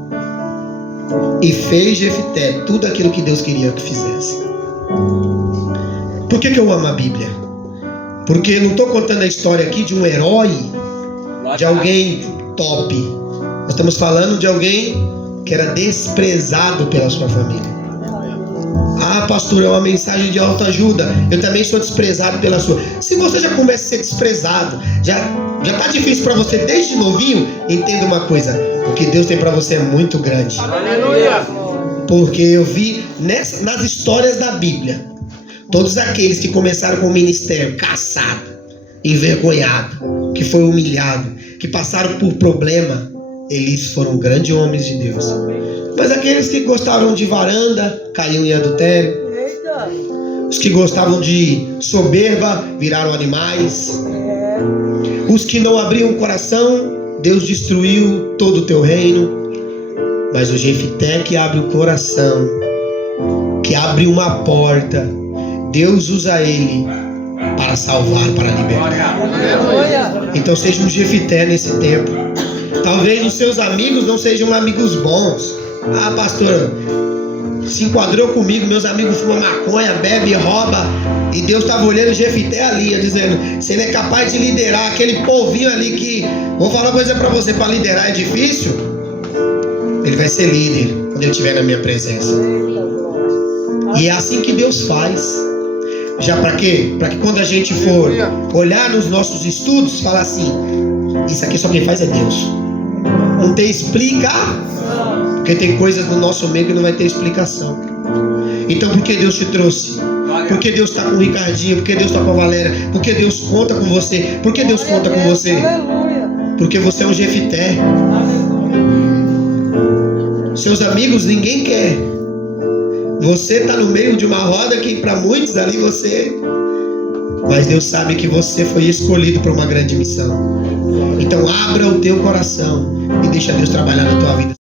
e fez Jefité tudo aquilo que Deus queria que fizesse. Por que eu amo a Bíblia? Porque eu não estou contando a história aqui de um herói, de alguém top. Nós estamos falando de alguém que era desprezado pela sua família. Ah, pastor, é uma mensagem de autoajuda. Eu também sou desprezado pela sua. Se você já começa a ser desprezado, já está difícil para você desde novinho, entenda uma coisa: o que Deus tem para você é muito grande. Aleluia. Porque eu vi nas histórias da Bíblia, todos aqueles que começaram com o ministério caçado, envergonhado, que foi humilhado, que passaram por problema, eles foram grandes homens de Deus. Mas aqueles que gostavam de varanda, caíam em adultério. Eita. Os que gostavam de soberba, viraram animais. É. Os que não abriam o coração, Deus destruiu todo o teu reino. Mas o Jefité que abre o coração, que abre uma porta, Deus usa ele para salvar, para libertar. Aleluia. Então seja um Jefité nesse tempo. Talvez os seus amigos não sejam amigos bons. Ah, pastor, se enquadrou comigo, meus amigos fumam maconha, bebe, rouba, e Deus estava olhando o Jefité ali, dizendo: se ele é capaz de liderar aquele povinho ali que, vou falar uma coisa para você, para liderar é difícil, ele vai ser líder quando ele estiver na minha presença. E é assim que Deus faz. Já para quê? Para que quando a gente for olhar nos nossos estudos, falar assim: isso aqui só quem faz é Deus. Não tem explicar. Porque tem coisas no nosso meio que não vai ter explicação. Então por que Deus te trouxe? Por que Deus está com o Ricardinho? Por que Deus está com a Valéria? Por que Deus conta com você? Por que Deus conta com você? Aleluia. Porque você é um Jefité. Seus amigos ninguém quer. Você está no meio de uma roda que para muitos ali você... Mas Deus sabe que você foi escolhido para uma grande missão. Então abra o teu coração e deixa Deus trabalhar na tua vida.